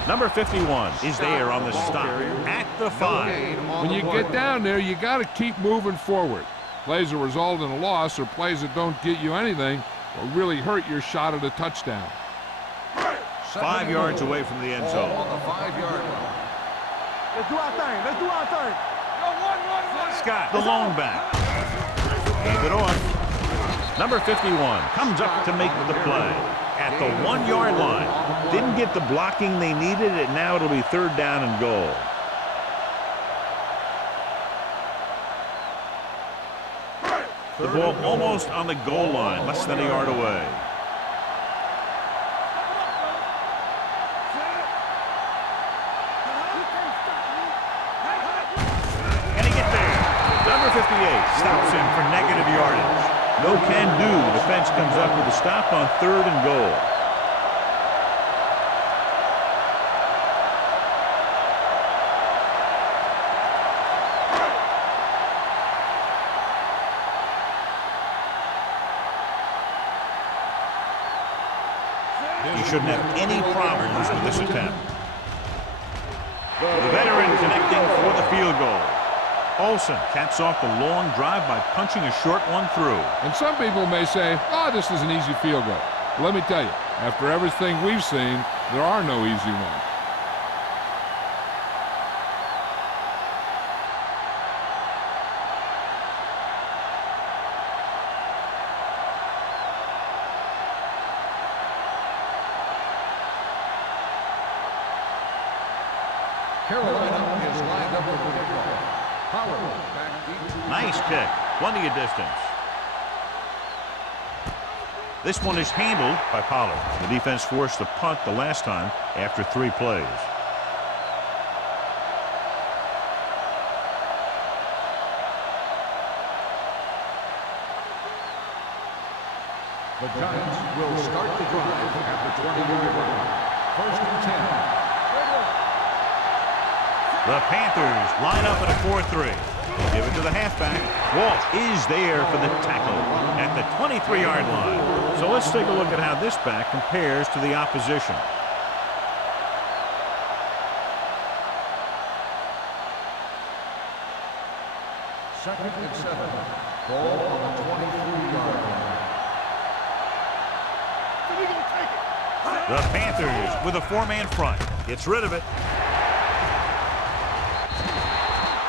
Number 51 is there on the stop at the 5. When you get down there, you got to keep moving forward. Plays that result in a loss or plays that don't get you anything will really hurt your shot at a touchdown. 5 yards away from the end zone. On the 5-yard line. Let's do our thing. Let's do our thing. Go, one. Scott, the lone back. Hand it off. Number 51 comes up to make the play at the 1-yard line. Didn't get the blocking they needed, and now it'll be third down and goal. The ball almost on the goal line, less than a yard away. Can he get there? Number 58 stops him for negative yardage. No can do. Defense comes up with a stop on third and goal. He shouldn't have any problems with this attempt. The veteran connecting for the field goal. Olsen caps off the long drive by punching a short one through. And some people may say, oh, this is an easy field goal. Let me tell you, after everything we've seen, there are no easy ones. Carolina is lined up with the kickoff. Nice kick. Plenty of distance. This one is handled by Pollard. The defense forced the punt the last time after 3 plays. The Giants will start the drive at the 20-yard line. 1st and 10. The Panthers line up at a 4-3. Give it to the halfback. Walt is there for the tackle at the 23-yard line. So let's take a look at how this back compares to the opposition. Second and 7. Ball on the 23-yard line. The Panthers with a 4-man front. Gets rid of it.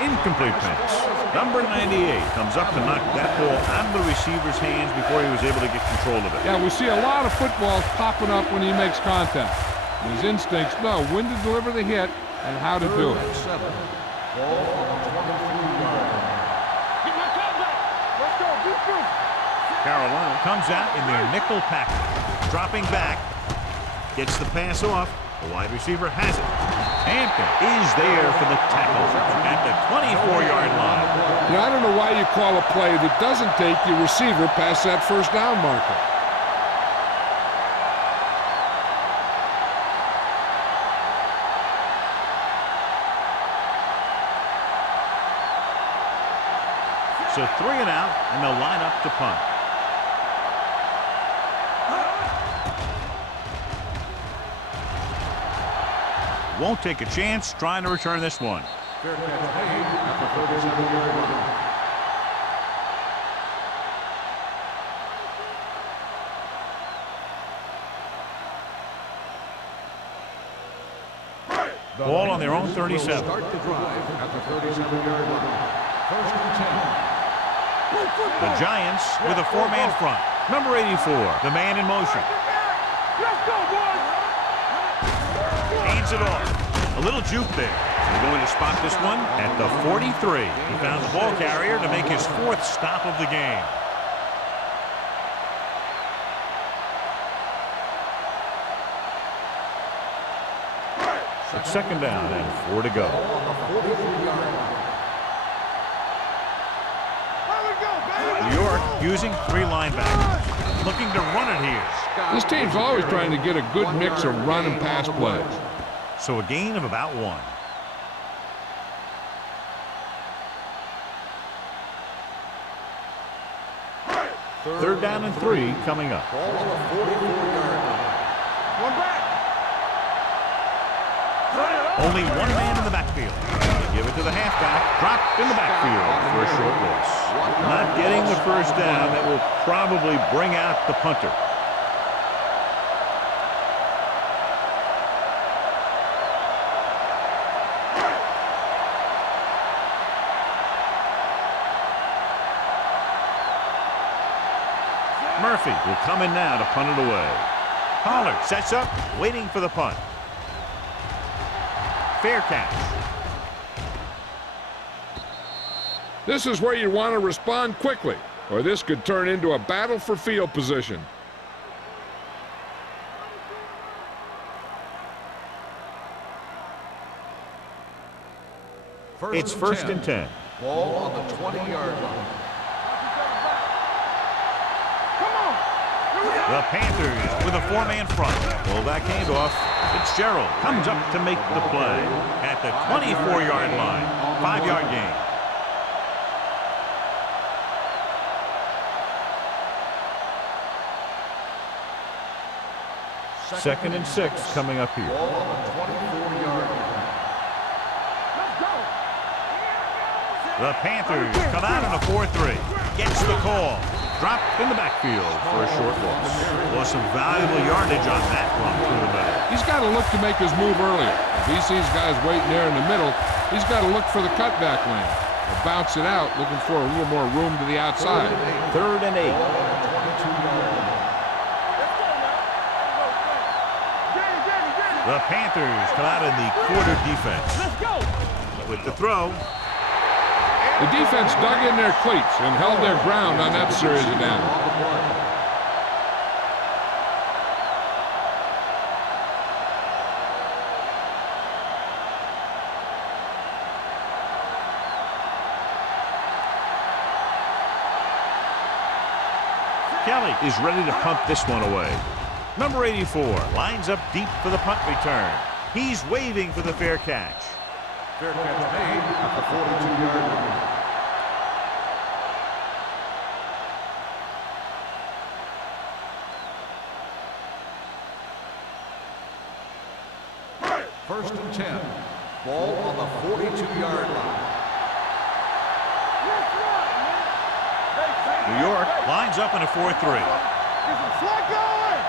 Incomplete pass. Number 98 comes up to knock that ball out of the receiver's hands before he was able to get control of it. Yeah, we see a lot of footballs popping up when he makes contact. His instincts know when to deliver the hit and how to do it. 7. Ball on the 23-yard line. Let's go. Be true. Carolina comes out in their nickel package. Dropping back. Gets the pass off. The wide receiver has it. Hampton is there for the tackle at the 24-yard line. Yeah, I don't know why you call a play that doesn't take your receiver past that first down marker. So 3 and out, and they'll line up to punt. Won't take a chance trying to return this one. Fair catch made at the 37-yard line. Ball on their own 37. Start the drive at the 37-yard line. 1st and 10. The Giants with a 4-man front. Number 84, the man in motion. Let's go, boys. Hands it off. A little juke there. They're going to spot this one at the 43. He found the ball carrier to make his 4th stop of the game. It's 2nd down and 4 to go. New York using 3 linebackers. Looking to run it here. This team's always trying to get a good mix of run and pass plays. So a gain of about 1. Third down and 3 coming up. Ball on the 44-yard line. One back. Only 1 man in the backfield. They give it to the halfback. Dropped in the backfield for a short loss. Not getting the first down. That will probably bring out the punter. Murphy will come in now to punt it away. Pollard sets up, waiting for the punt. Fair catch. This is where you want to respond quickly, or this could turn into a battle for field position. It's 1st and 10. Ball on the 20-yard line. The Panthers with a 4-man front. Fullback handoff. Fitzgerald comes up to make the play at the 24-yard line. 5-yard gain. Second and 6 coming up here. Ball on the 24-yard line. The Panthers come out in a 4-3. Gets the call. Dropped in the backfield for a short loss. Lost some valuable yardage on that run through the middle. He's got to look to make his move earlier. If he sees guys waiting there in the middle, he's got to look for the cutback lane. Or bounce it out, looking for a little more room to the outside. 3rd and 8. The Panthers come out in the quarter defense. Let's go. With the throw. The defense dug in their cleats and held their ground on that series of downs. Kelly is ready to punt this one away. Number 84 lines up deep for the punt return. He's waving for the fair catch. Fair catch made at the 42-yard line. First and 10. Ball on the 42-yard line. New York lines up in a 4-3. Get some slack going.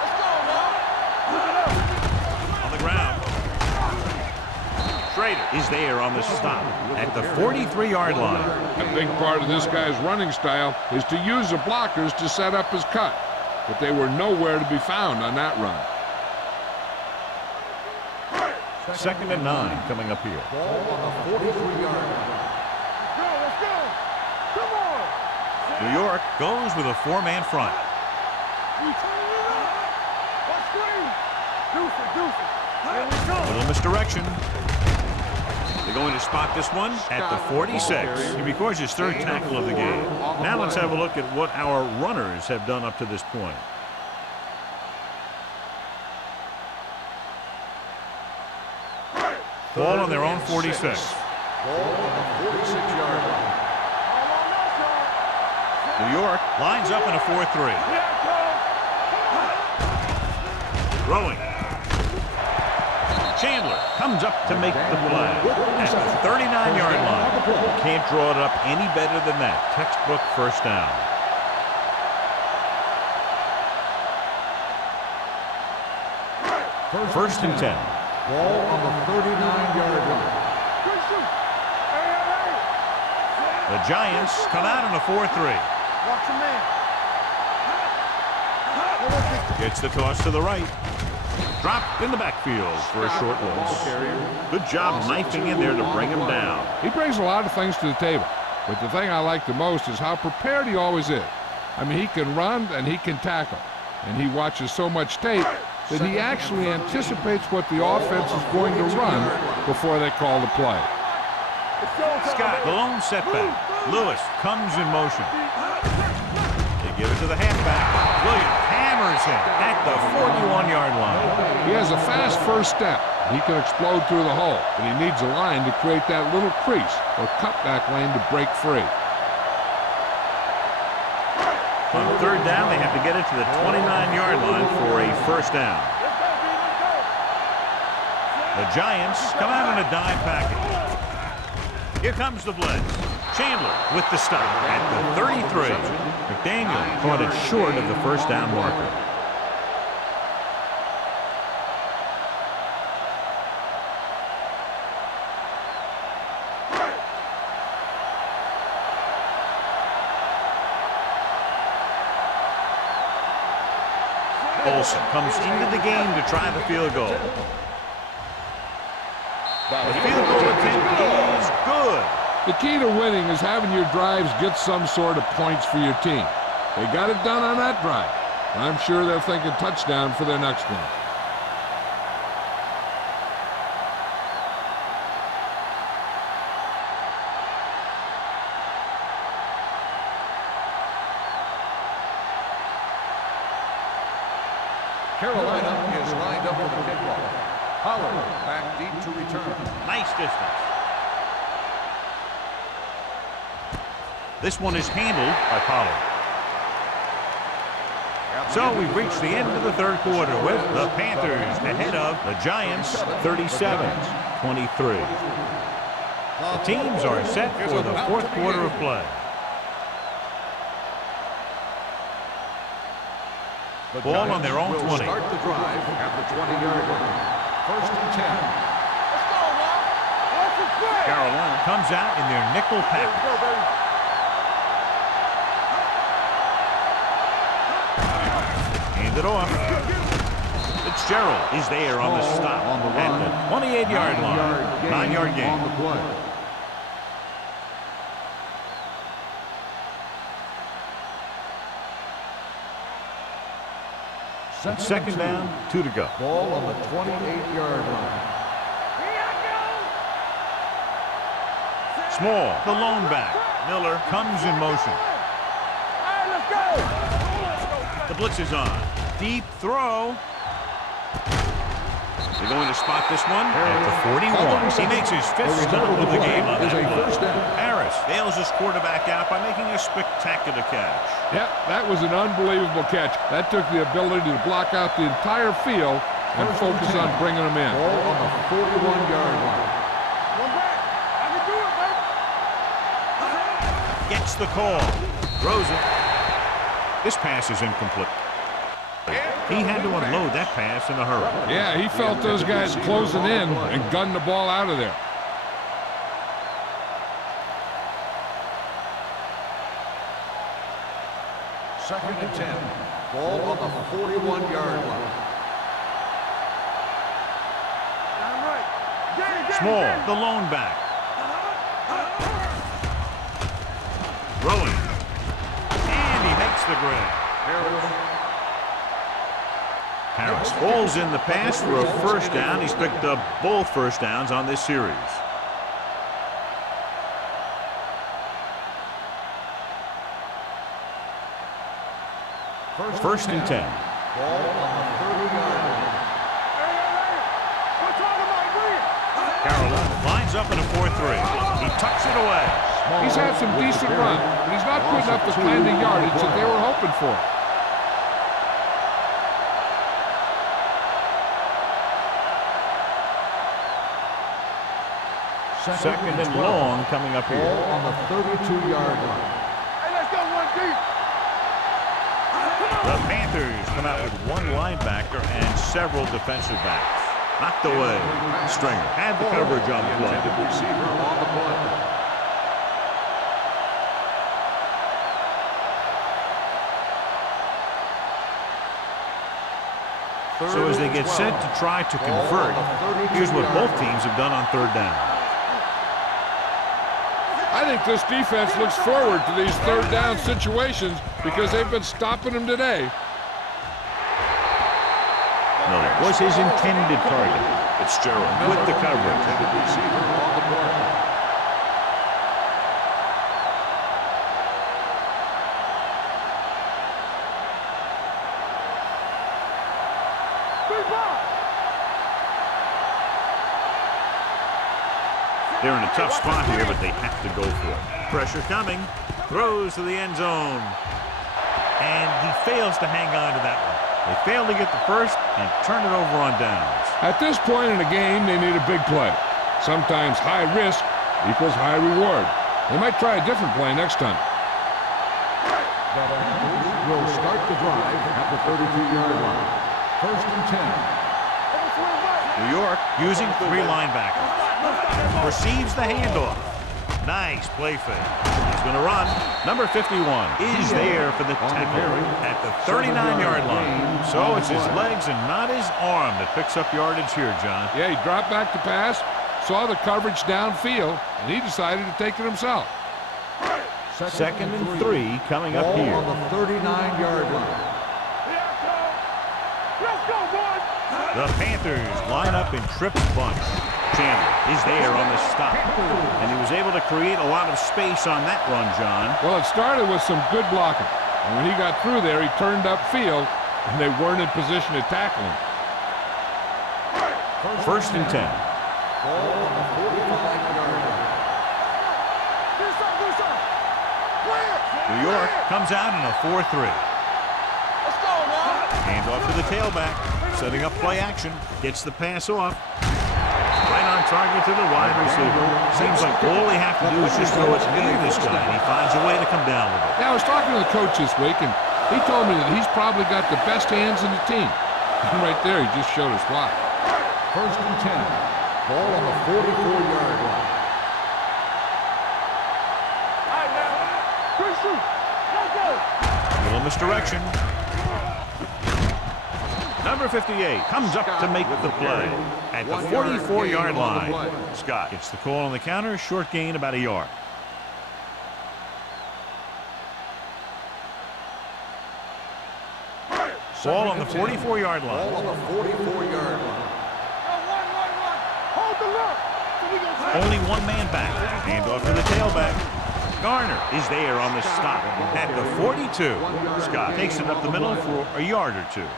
Let's go now. On the ground. Schrader is there on the stop at the 43-yard line. A big part of this guy's running style is to use the blockers to set up his cut, but they were nowhere to be found on that run. 2nd and 9 coming up here. Ball on the 43-yard line. Let's go. Come on. New York goes with a 4-man front. Let's screen. Deuce it. Here we go. Little misdirection. They're going to spot this one at the 46. He records his 3rd tackle of the game. Now let's have a look at what our runners have done up to this point. Ball on their own 46. Ball on the 46-yard line. New York lines up in a 4-3. Throwing. Chandler comes up to make the play at the 39-yard line. Can't draw it up any better than that. Textbook first down. First and 10. Ball on the 39-yard line. The Giants come out in a 4-3. Watch your man. Gets the toss to the right. Dropped in the backfield for a short loss. Good job knifing in there to bring him down. He brings a lot of things to the table, but the thing I like the most is how prepared he always is. I mean, he can run and he can tackle, and he watches so much tape that he actually anticipates what the offense is going to run before they call the play. Scott, the lone setback. Lewis comes in motion. They give it to the halfback. Williams hammers him at the 41-yard line. He has a fast first step. He can explode through the hole, but he needs a line to create that little crease or cutback lane to break free. On 3rd down, they have to get it to the 29-yard line for a first down. The Giants come out in a dime package. Here comes the blitz. Chandler with the stop at the 33. McDaniel caught it short of the first down marker. Olsen comes into the game to try the field goal. The field goal attempt is good. The key to winning is having your drives get some sort of points for your team. They got it done on that drive. I'm sure they're thinking touchdown for their next one. Carolina is lined up for the kickoff. Pollard back deep to return. Nice distance. This one is handled by Pollard. So we've reached the end of the 3rd quarter with the Panthers ahead of the Giants 37-23. The teams are set for the 4th quarter of play. The Ball on Giants their own will 20. Start the drive at the 20-yard line. First and 10. Let's go now. Let's play. Carolina comes out in their nickel package. Let's go, baby. Hand it off. Fitzgerald is there on the stop on the at run. the 28-yard line. 9-yard gain. On the play. It's second down, 2 to go. Ball on the 28-yard line. Small, the lone back. Miller comes in motion. All right, let's go. The blitz is on. Deep throw. They're going to spot this one at the 41. He makes his 5th stop of the game on that play. Harris bails his quarterback out by making a spectacular catch. Yep, that was an unbelievable catch. That took the ability to block out the entire field and focus on bringing them in. Ball on the 41-yard line. One back. I can do it, baby. Gets the call. Throws it. This pass is incomplete. He had to unload that pass in a hurry. Yeah, he felt those guys closing in and gunned the ball out of there. Second and 10. Ball on the 41-yard line. I'm right. Get it, Small, the lone back. Throwing. And he makes the grab. Harris falls in the pass for a first down. He's picked up both first downs on this series. First and 10. Ball on the 30-yard line. We're talking about Green. Carolina lines up in a 4-3. He tucks it away. He's had some decent run, but he's not putting up the kind of yardage that they were hoping for. Second and long coming up here. Ball on the 32-yard line. Hey, let's go one deep. The Panthers come out with one linebacker and several defensive backs. Knocked away. Stringer had the coverage on the play. Receiver on the play. So as they get set to try to convert, here's what both teams have done on third down. I think this defense looks forward to these third down situations because they've been stopping them today. Miller was his intended target. Fitzgerald with the coverage. Receiver on the play. They're in a tough spot here, but they have to go for it. Pressure coming. Throws to the end zone. And he fails to hang on to that one. They fail to get the first and turn it over on downs. At this point in the game, they need a big play. Sometimes high risk equals high reward. They might try a different play next time. The Panthers will start the drive at the 32-yard line. First and 10. New York using 3 linebackers. Receives the handoff. Nice play fake. He's going to run. Number 51 is there for the tackle at the 39-yard line. So it's his legs and not his arm that picks up yardage here, John. Yeah, he dropped back to pass, saw the coverage downfield, and he decided to take it himself. Second and 3 coming up here. On the 39-yard line. Let's go, boys. The Panthers line up in triple bunch. Chandler is there on the stop. And he was able to create a lot of space on that run, John. Well, it started with some good blocking. And when he got through there, he turned upfield, and they weren't in position to tackle him. First and 10. Ball on the 45-yard line. New York comes out in a 4-3. Let's go, man. Hand off to the tailback. Setting up play action. Gets the pass off. Right on target to the wide receiver. Seems like all they have to do is just throw it near this guy, and he finds a way to come down with it. Now, I was talking to the coach this week, and he told me that he's probably got the best hands in the team. And right there, he just showed us why. First and 10. Ball on the 44-yard line. All right, man. Quick shoot. Let's go. Little misdirection. Number 58 comes up to make the play at the 44-yard line. Scott gets the call on the counter. Short gain, about a yard. Ball on the 44-yard line. Ball on the 44-yard line. Hold the look. So we gonna Only one man back. Hand off to the tailback. Garner is there on the stop at the 42. Scott takes it up the middle for a yard or two.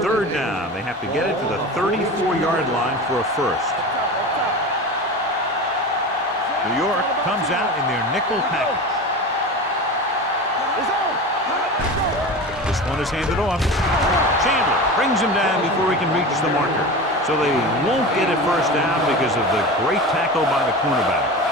Third down. They have to get it to the 34-yard line for a first. New York comes out in their nickel package. This one is handed off. Chandler brings him down before he can reach the marker. So they won't get it first down because of the great tackle by the cornerback.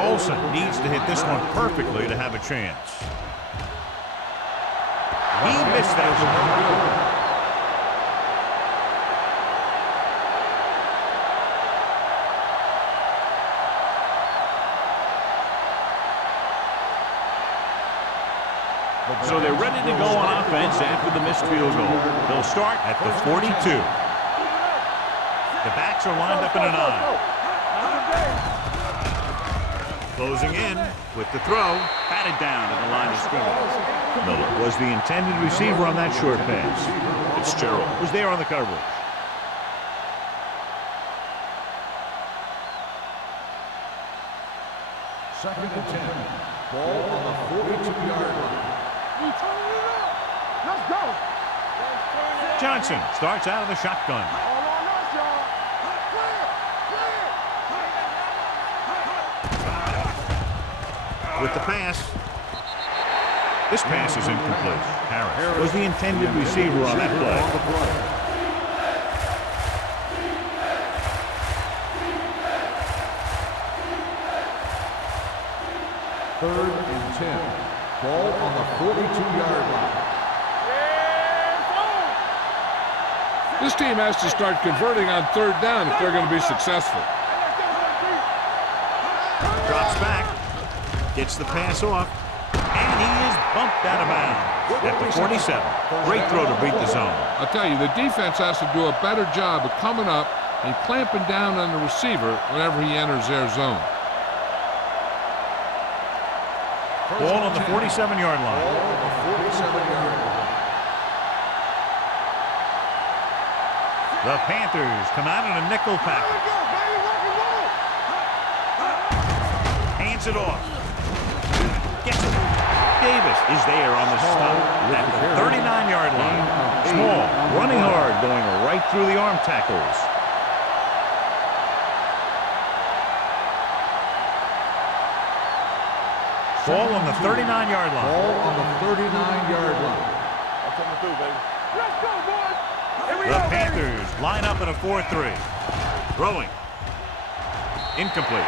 Olsen needs to hit this one perfectly to have a chance. He missed that one. So they're ready to go on offense after the missed field goal. They'll start at the 42. The backs are lined up in an I. Closing in with the throw, batted down at the line of scrimmage. Miller was the intended receiver on that short pass. Fitzgerald was there on the coverage. Second and 10. Ball on the 42-yard line. Let's go. Johnson starts out of the shotgun. All on us, y'all. With the pass. This pass is incomplete. Harris was the intended receiver on that play. Third and 10. Ball on the 42-yard line. This team has to start converting on third down if they're going to be successful. Drops back. Gets the pass off. And he is bumped out of bounds at the 47. Great throw to beat the zone. I'll tell you, the defense has to do a better job of coming up and clamping down on the receiver whenever he enters their zone. Ball on the 47-yard line. Ball on the 47-yard line. The Panthers come out in a nickel package. Hands it off. Gets it. Davis is there on the stop at the 39-yard line. Small, running hard, going right through the arm tackles. Ball on the 39-yard line. Ball on the 39-yard line. That's what we do, baby. Let's go, boys. The Panthers line up in a 4-3. Throwing. Incomplete.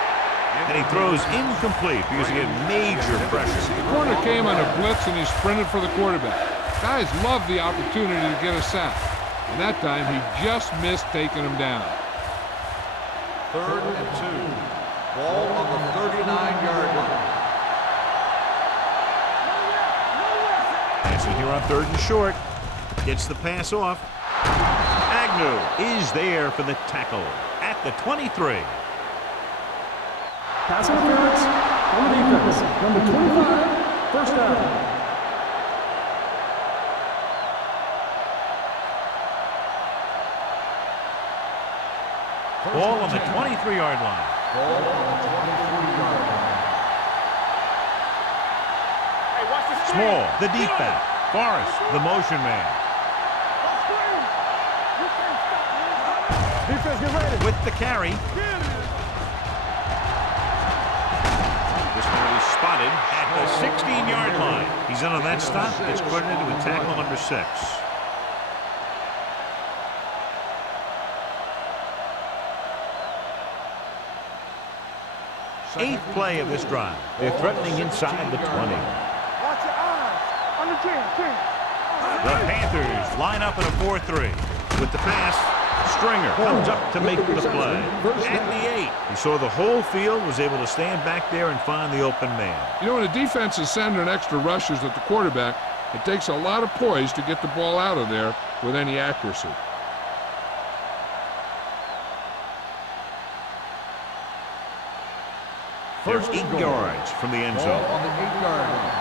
And he throws incomplete because he had major pressure. The corner came on a blitz and he sprinted for the quarterback. Guys love the opportunity to get a sack. And that time he just missed taking him down. Third and 2. Ball on the 39-yard line. Passing here on third and short. Gets the pass off. Agnew is there for the tackle at the 23. Pass interference on the defense. Number 25, first down. Ball on the 23-yard line. Ball on the 23-yard line. Hey, watch the screen. Small, the deep back. Forrest, the motion man. Defense, get ready. With the carry. This one is spotted at the 16-yard line. He's in on that stop. Gets credited with tackle number 6. Eighth play of this drive. They're threatening inside the 20. Watch your eyes. On the 10. The Panthers line up in a 4-3. With the pass, Stringer comes up to make the play. At the 8, he saw the whole field, was able to stand back there and find the open man. You know, when a defense is sending extra rushers at the quarterback, it takes a lot of poise to get the ball out of there with any accuracy. First 8 yards from the end zone. Ball on the 8-yard line.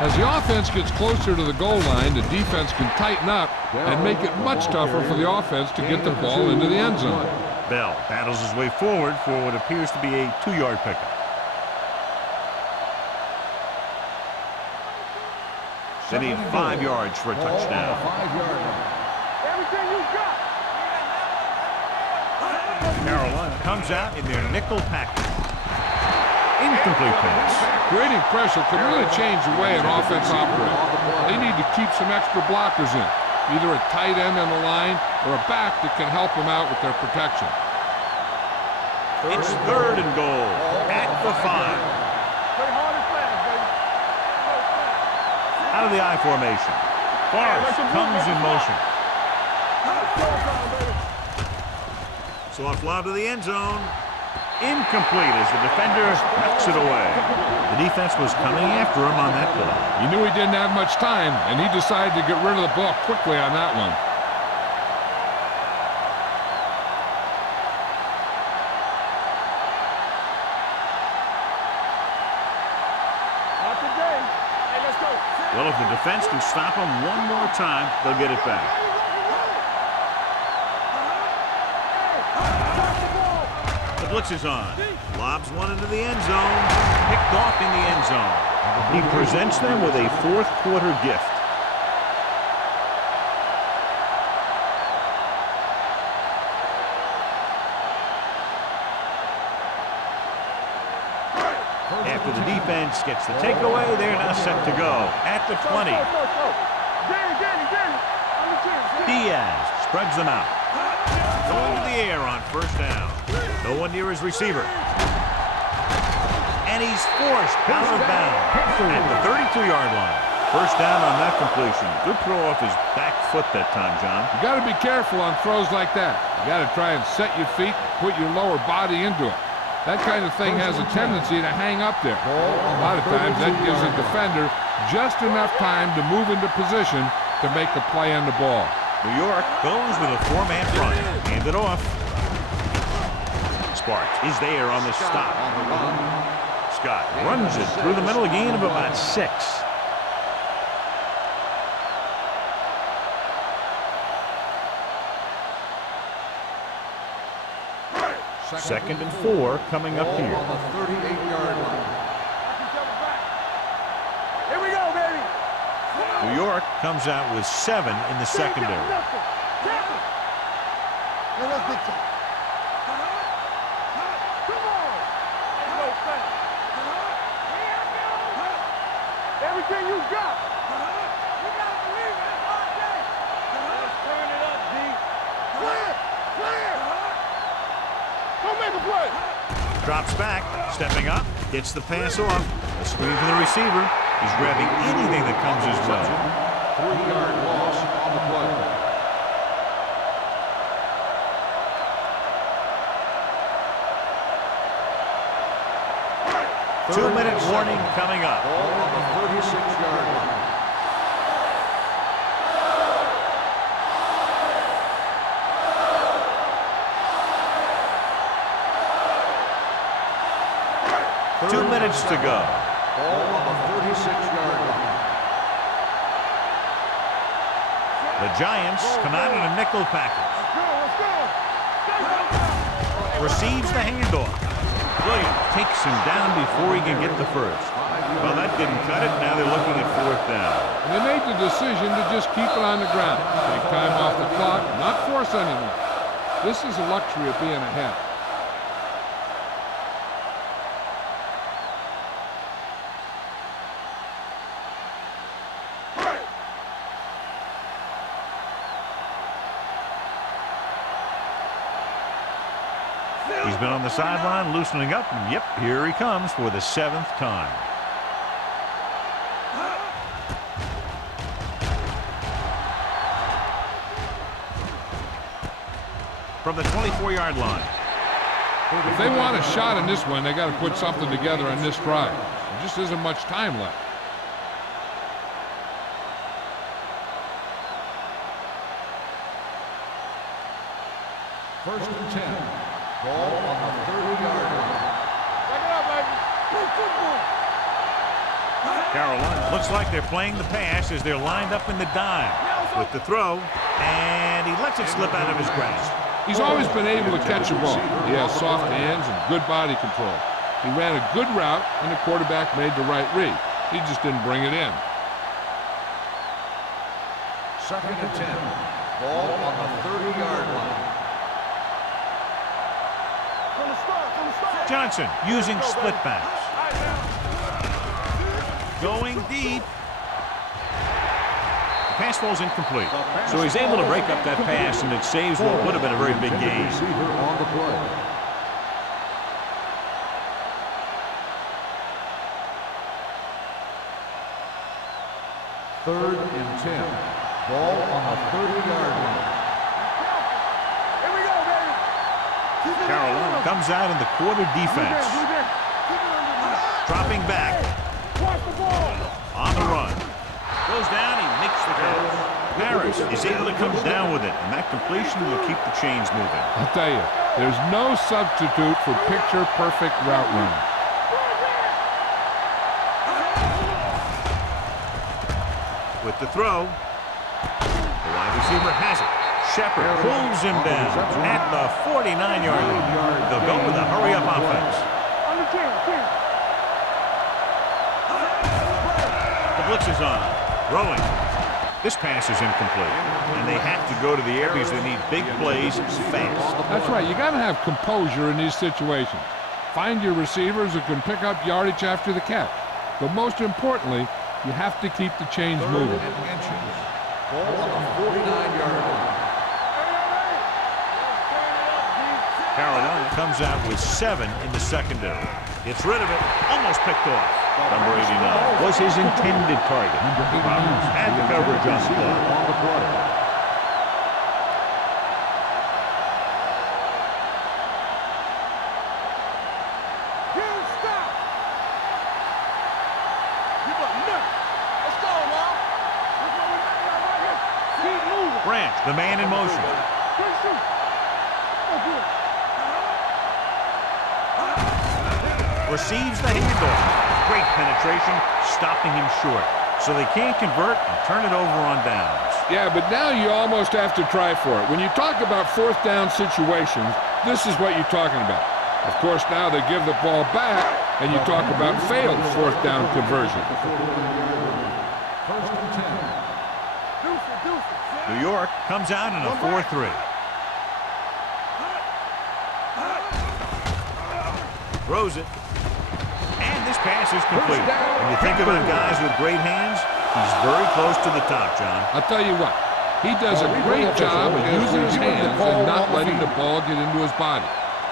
As the offense gets closer to the goal line, the defense can tighten up and make it much tougher for the offense to get the ball into the end zone. Bell battles his way forward for what appears to be a 2-yard pickup. They need 5 yards for a touchdown. 5-yard line. Everything you got. Carolina comes out in their nickel package. Incomplete pass. Creating pressure can really change the way an offense operates. They need to keep some extra blockers in, either a tight end on the line or a back that can help them out with their protection. It's 3rd and goal at the 5. Play hard and fast, baby. Out of the I formation. Forrest comes in motion. Soft lob to the end zone. Incomplete as the defender knocks it away. The defense was coming after him on that play. He knew he didn't have much time, and he decided to get rid of the ball quickly on that one. Not today. Hey, let's go. Well, if the defense can stop him one more time, they'll get it back. The blitz is on. Lobs one into the end zone. Picked off in the end zone. He presents them with a 4th quarter gift. After the defense gets the takeaway, they're now set to go at the 20. Diaz spreads them out. Going to the air on 1st down. No one near his receiver. And he's forced out of bounds at the 32-yard line. 1st down on that completion. Good throw off his back foot that time, John. You got to be careful on throws like that. You got to try and set your feet, put your lower body into it. That kind of thing has a tendency to hang up there. A lot of times that gives a defender just enough time to move into position to make a play on the ball. New York goes with a 4-man front. Hand it off. Sparks is there on the stop. Scott runs it through the middle, a gain of about 6. Second and 4 coming up here. On the 38-yard line. Here we go, baby. New York comes out with 7 in the secondary. Everything you got. You gotta believe it. It's all day. Let's turn it up, D. Clear! Clear! Go make a play. Drops back, stepping up, gets the pass off. A screen for the receiver. He's grabbing anything that comes his way. 3-yard loss on the play. Two-minute warning coming up. Ball on the 36-yard line. Two minutes to go. Ball on the 36-yard line. The Giants come out in a nickel package. Receives the handoff. Williams takes him down before he can get the first. Well, that didn't cut it. Now they're looking at 4th down. And they made the decision to just keep it on the ground. Take time off the clock, not force anything. This is the luxury of being ahead. He's been on the sideline loosening up, and yep, here he comes for the 7th time. from the 24-yard line. If they want a shot in this one, they got to put something together on this drive. There just isn't much time left. First and 10. Ball on the 30-yard line. Back it up, baby. Carolina looks like they're playing the pass as they're lined up in the dime. With the throw, and he lets it slip out of his grasp. He's always been able to catch a ball. He has soft hands and good body control. He ran a good route, and the quarterback made the right read. He just didn't bring it in. Second and 10. Ball on the 30-yard line. Johnson using split backs. Going deep. The pass falls incomplete. So he's able to break up that pass, and it saves what would have been a very big gain. Receiver on the play. Third and 10. Ball on the 30-yard line. Here we go, baby. Carolina comes out in the quarter defense. Dropping back. Watch the ball. On the run. Goes down, he makes the catch. Harris is able to come down with it, and that completion will keep the chains moving. I'll tell you, there's no substitute for picture-perfect route running. With the throw, the wide receiver has it. Shepard pulls him down at the 49-yard line. They'll go with a hurry-up offense. On the 10. The blitz is on. Throwing. This pass is incomplete, and they have to go to the areas that need big plays fast. That's right. You got to have composure in these situations. Find your receivers who can pick up yardage after the catch. But most importantly, you have to keep the chains moving. Ball on the 49-yard line. Carolina comes out with 7 in the secondary. Gets rid of it. Almost picked off. Number 89 was his intended target. Roberts had the coverage on the play. Branch, the man in motion. Receives the handoff. Great penetration, stopping him short. So they can't convert and turn it over on downs. Yeah, but now you almost have to try for it. When you talk about fourth down situations, this is what you're talking about. Of course, now they give the ball back, and you talk about failed fourth down conversion. First and 10. New York comes out in a 4-3. Throws it. And this pass is complete. When you think about guys with great hands, he's very close to the top, John. I'll tell you what, he does a great job of using his hands and not letting the ball get into his body.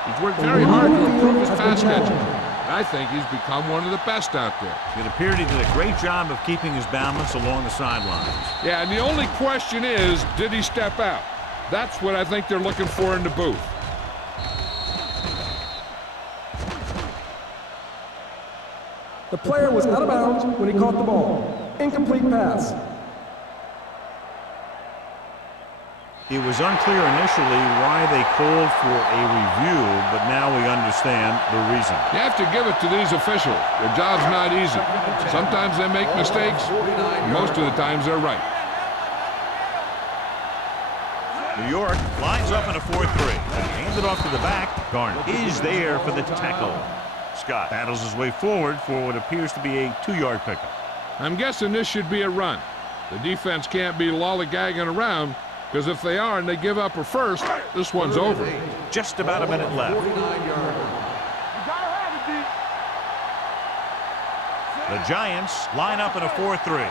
He's worked very hard to improve his pass catching. I think he's become one of the best out there. It appeared he did a great job of keeping his balance along the sidelines. Yeah, and the only question is, did he step out? That's what I think they're looking for in the booth. The player was out of bounds when he caught the ball. Incomplete pass. It was unclear initially why they called for a review, but now we understand the reason. You have to give it to these officials. Their job's not easy. Sometimes they make mistakes. Most of the times they're right. New York lines up in a 4-3. Hands it off to the back. Garner is there for the tackle. Scott battles his way forward for what appears to be a 2-yard pickup. I'm guessing this should be a run. The defense can't be lollygagging around, because if they are and they give up a first, this one's over. Just about a minute left. The Giants line up in a 4-3.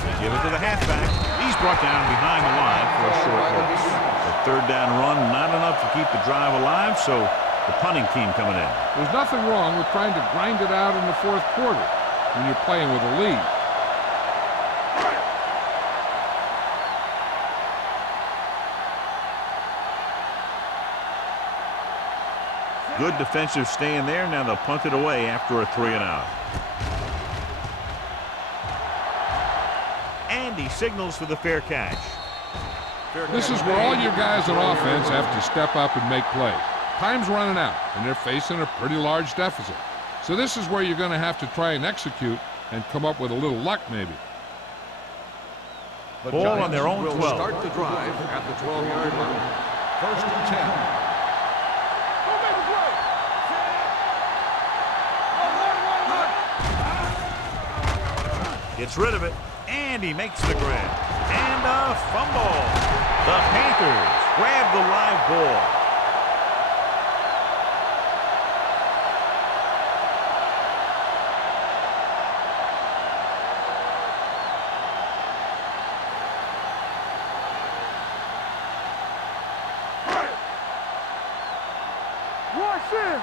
They give it to the halfback. He's brought down behind the line for a short loss. The third down run, not enough to keep the drive alive, so the punting team coming in. There's nothing wrong with trying to grind it out in the fourth quarter when you're playing with a lead. Good defensive stand there. Now they'll punt it away after a 3-and-out. And he signals for the fair catch. This is where all your guys on offense have to step up and make plays. Time's running out, and they're facing a pretty large deficit. So this is where you're going to have to try and execute and come up with a little luck maybe. The Ball on their own will 12. start the drive at the 12-yard line. First and 10. Go make a play. Run. Gets rid of it, and he makes the grab. And a fumble. The Panthers grab the live ball. Watch in.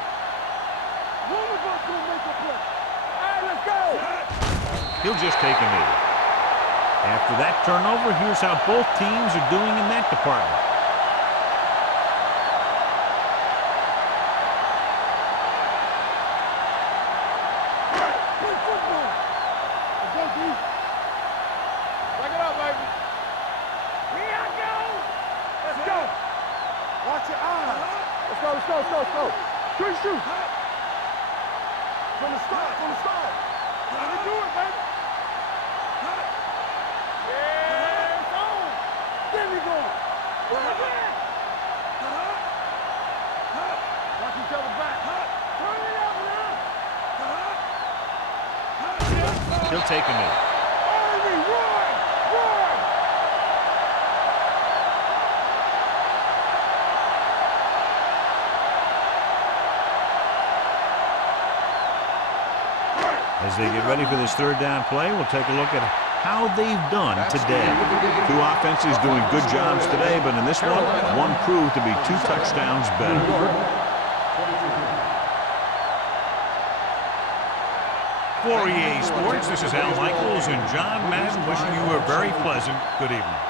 One of us gonna make a play. All right, let's go. He'll just take a knee. After that turnover, here's how both teams are doing in that department. Play football. Let's go, D. Back it up, baby. Here I go. Let's go. Watch your eyes. Let's go, let's go, let's go, let's go. Shoot. From the start. Let me do it, baby. Yeah, it's on. There we go. Watch each other back. Turn it up now. He'll take a knee. Army, run! As they get ready for this third down play, we'll take a look at how they've done today. Two offenses doing good jobs today, but in this one proved to be 2 touchdowns better. For EA Sports, this is Al Michaels and John Madden wishing you a very pleasant good evening.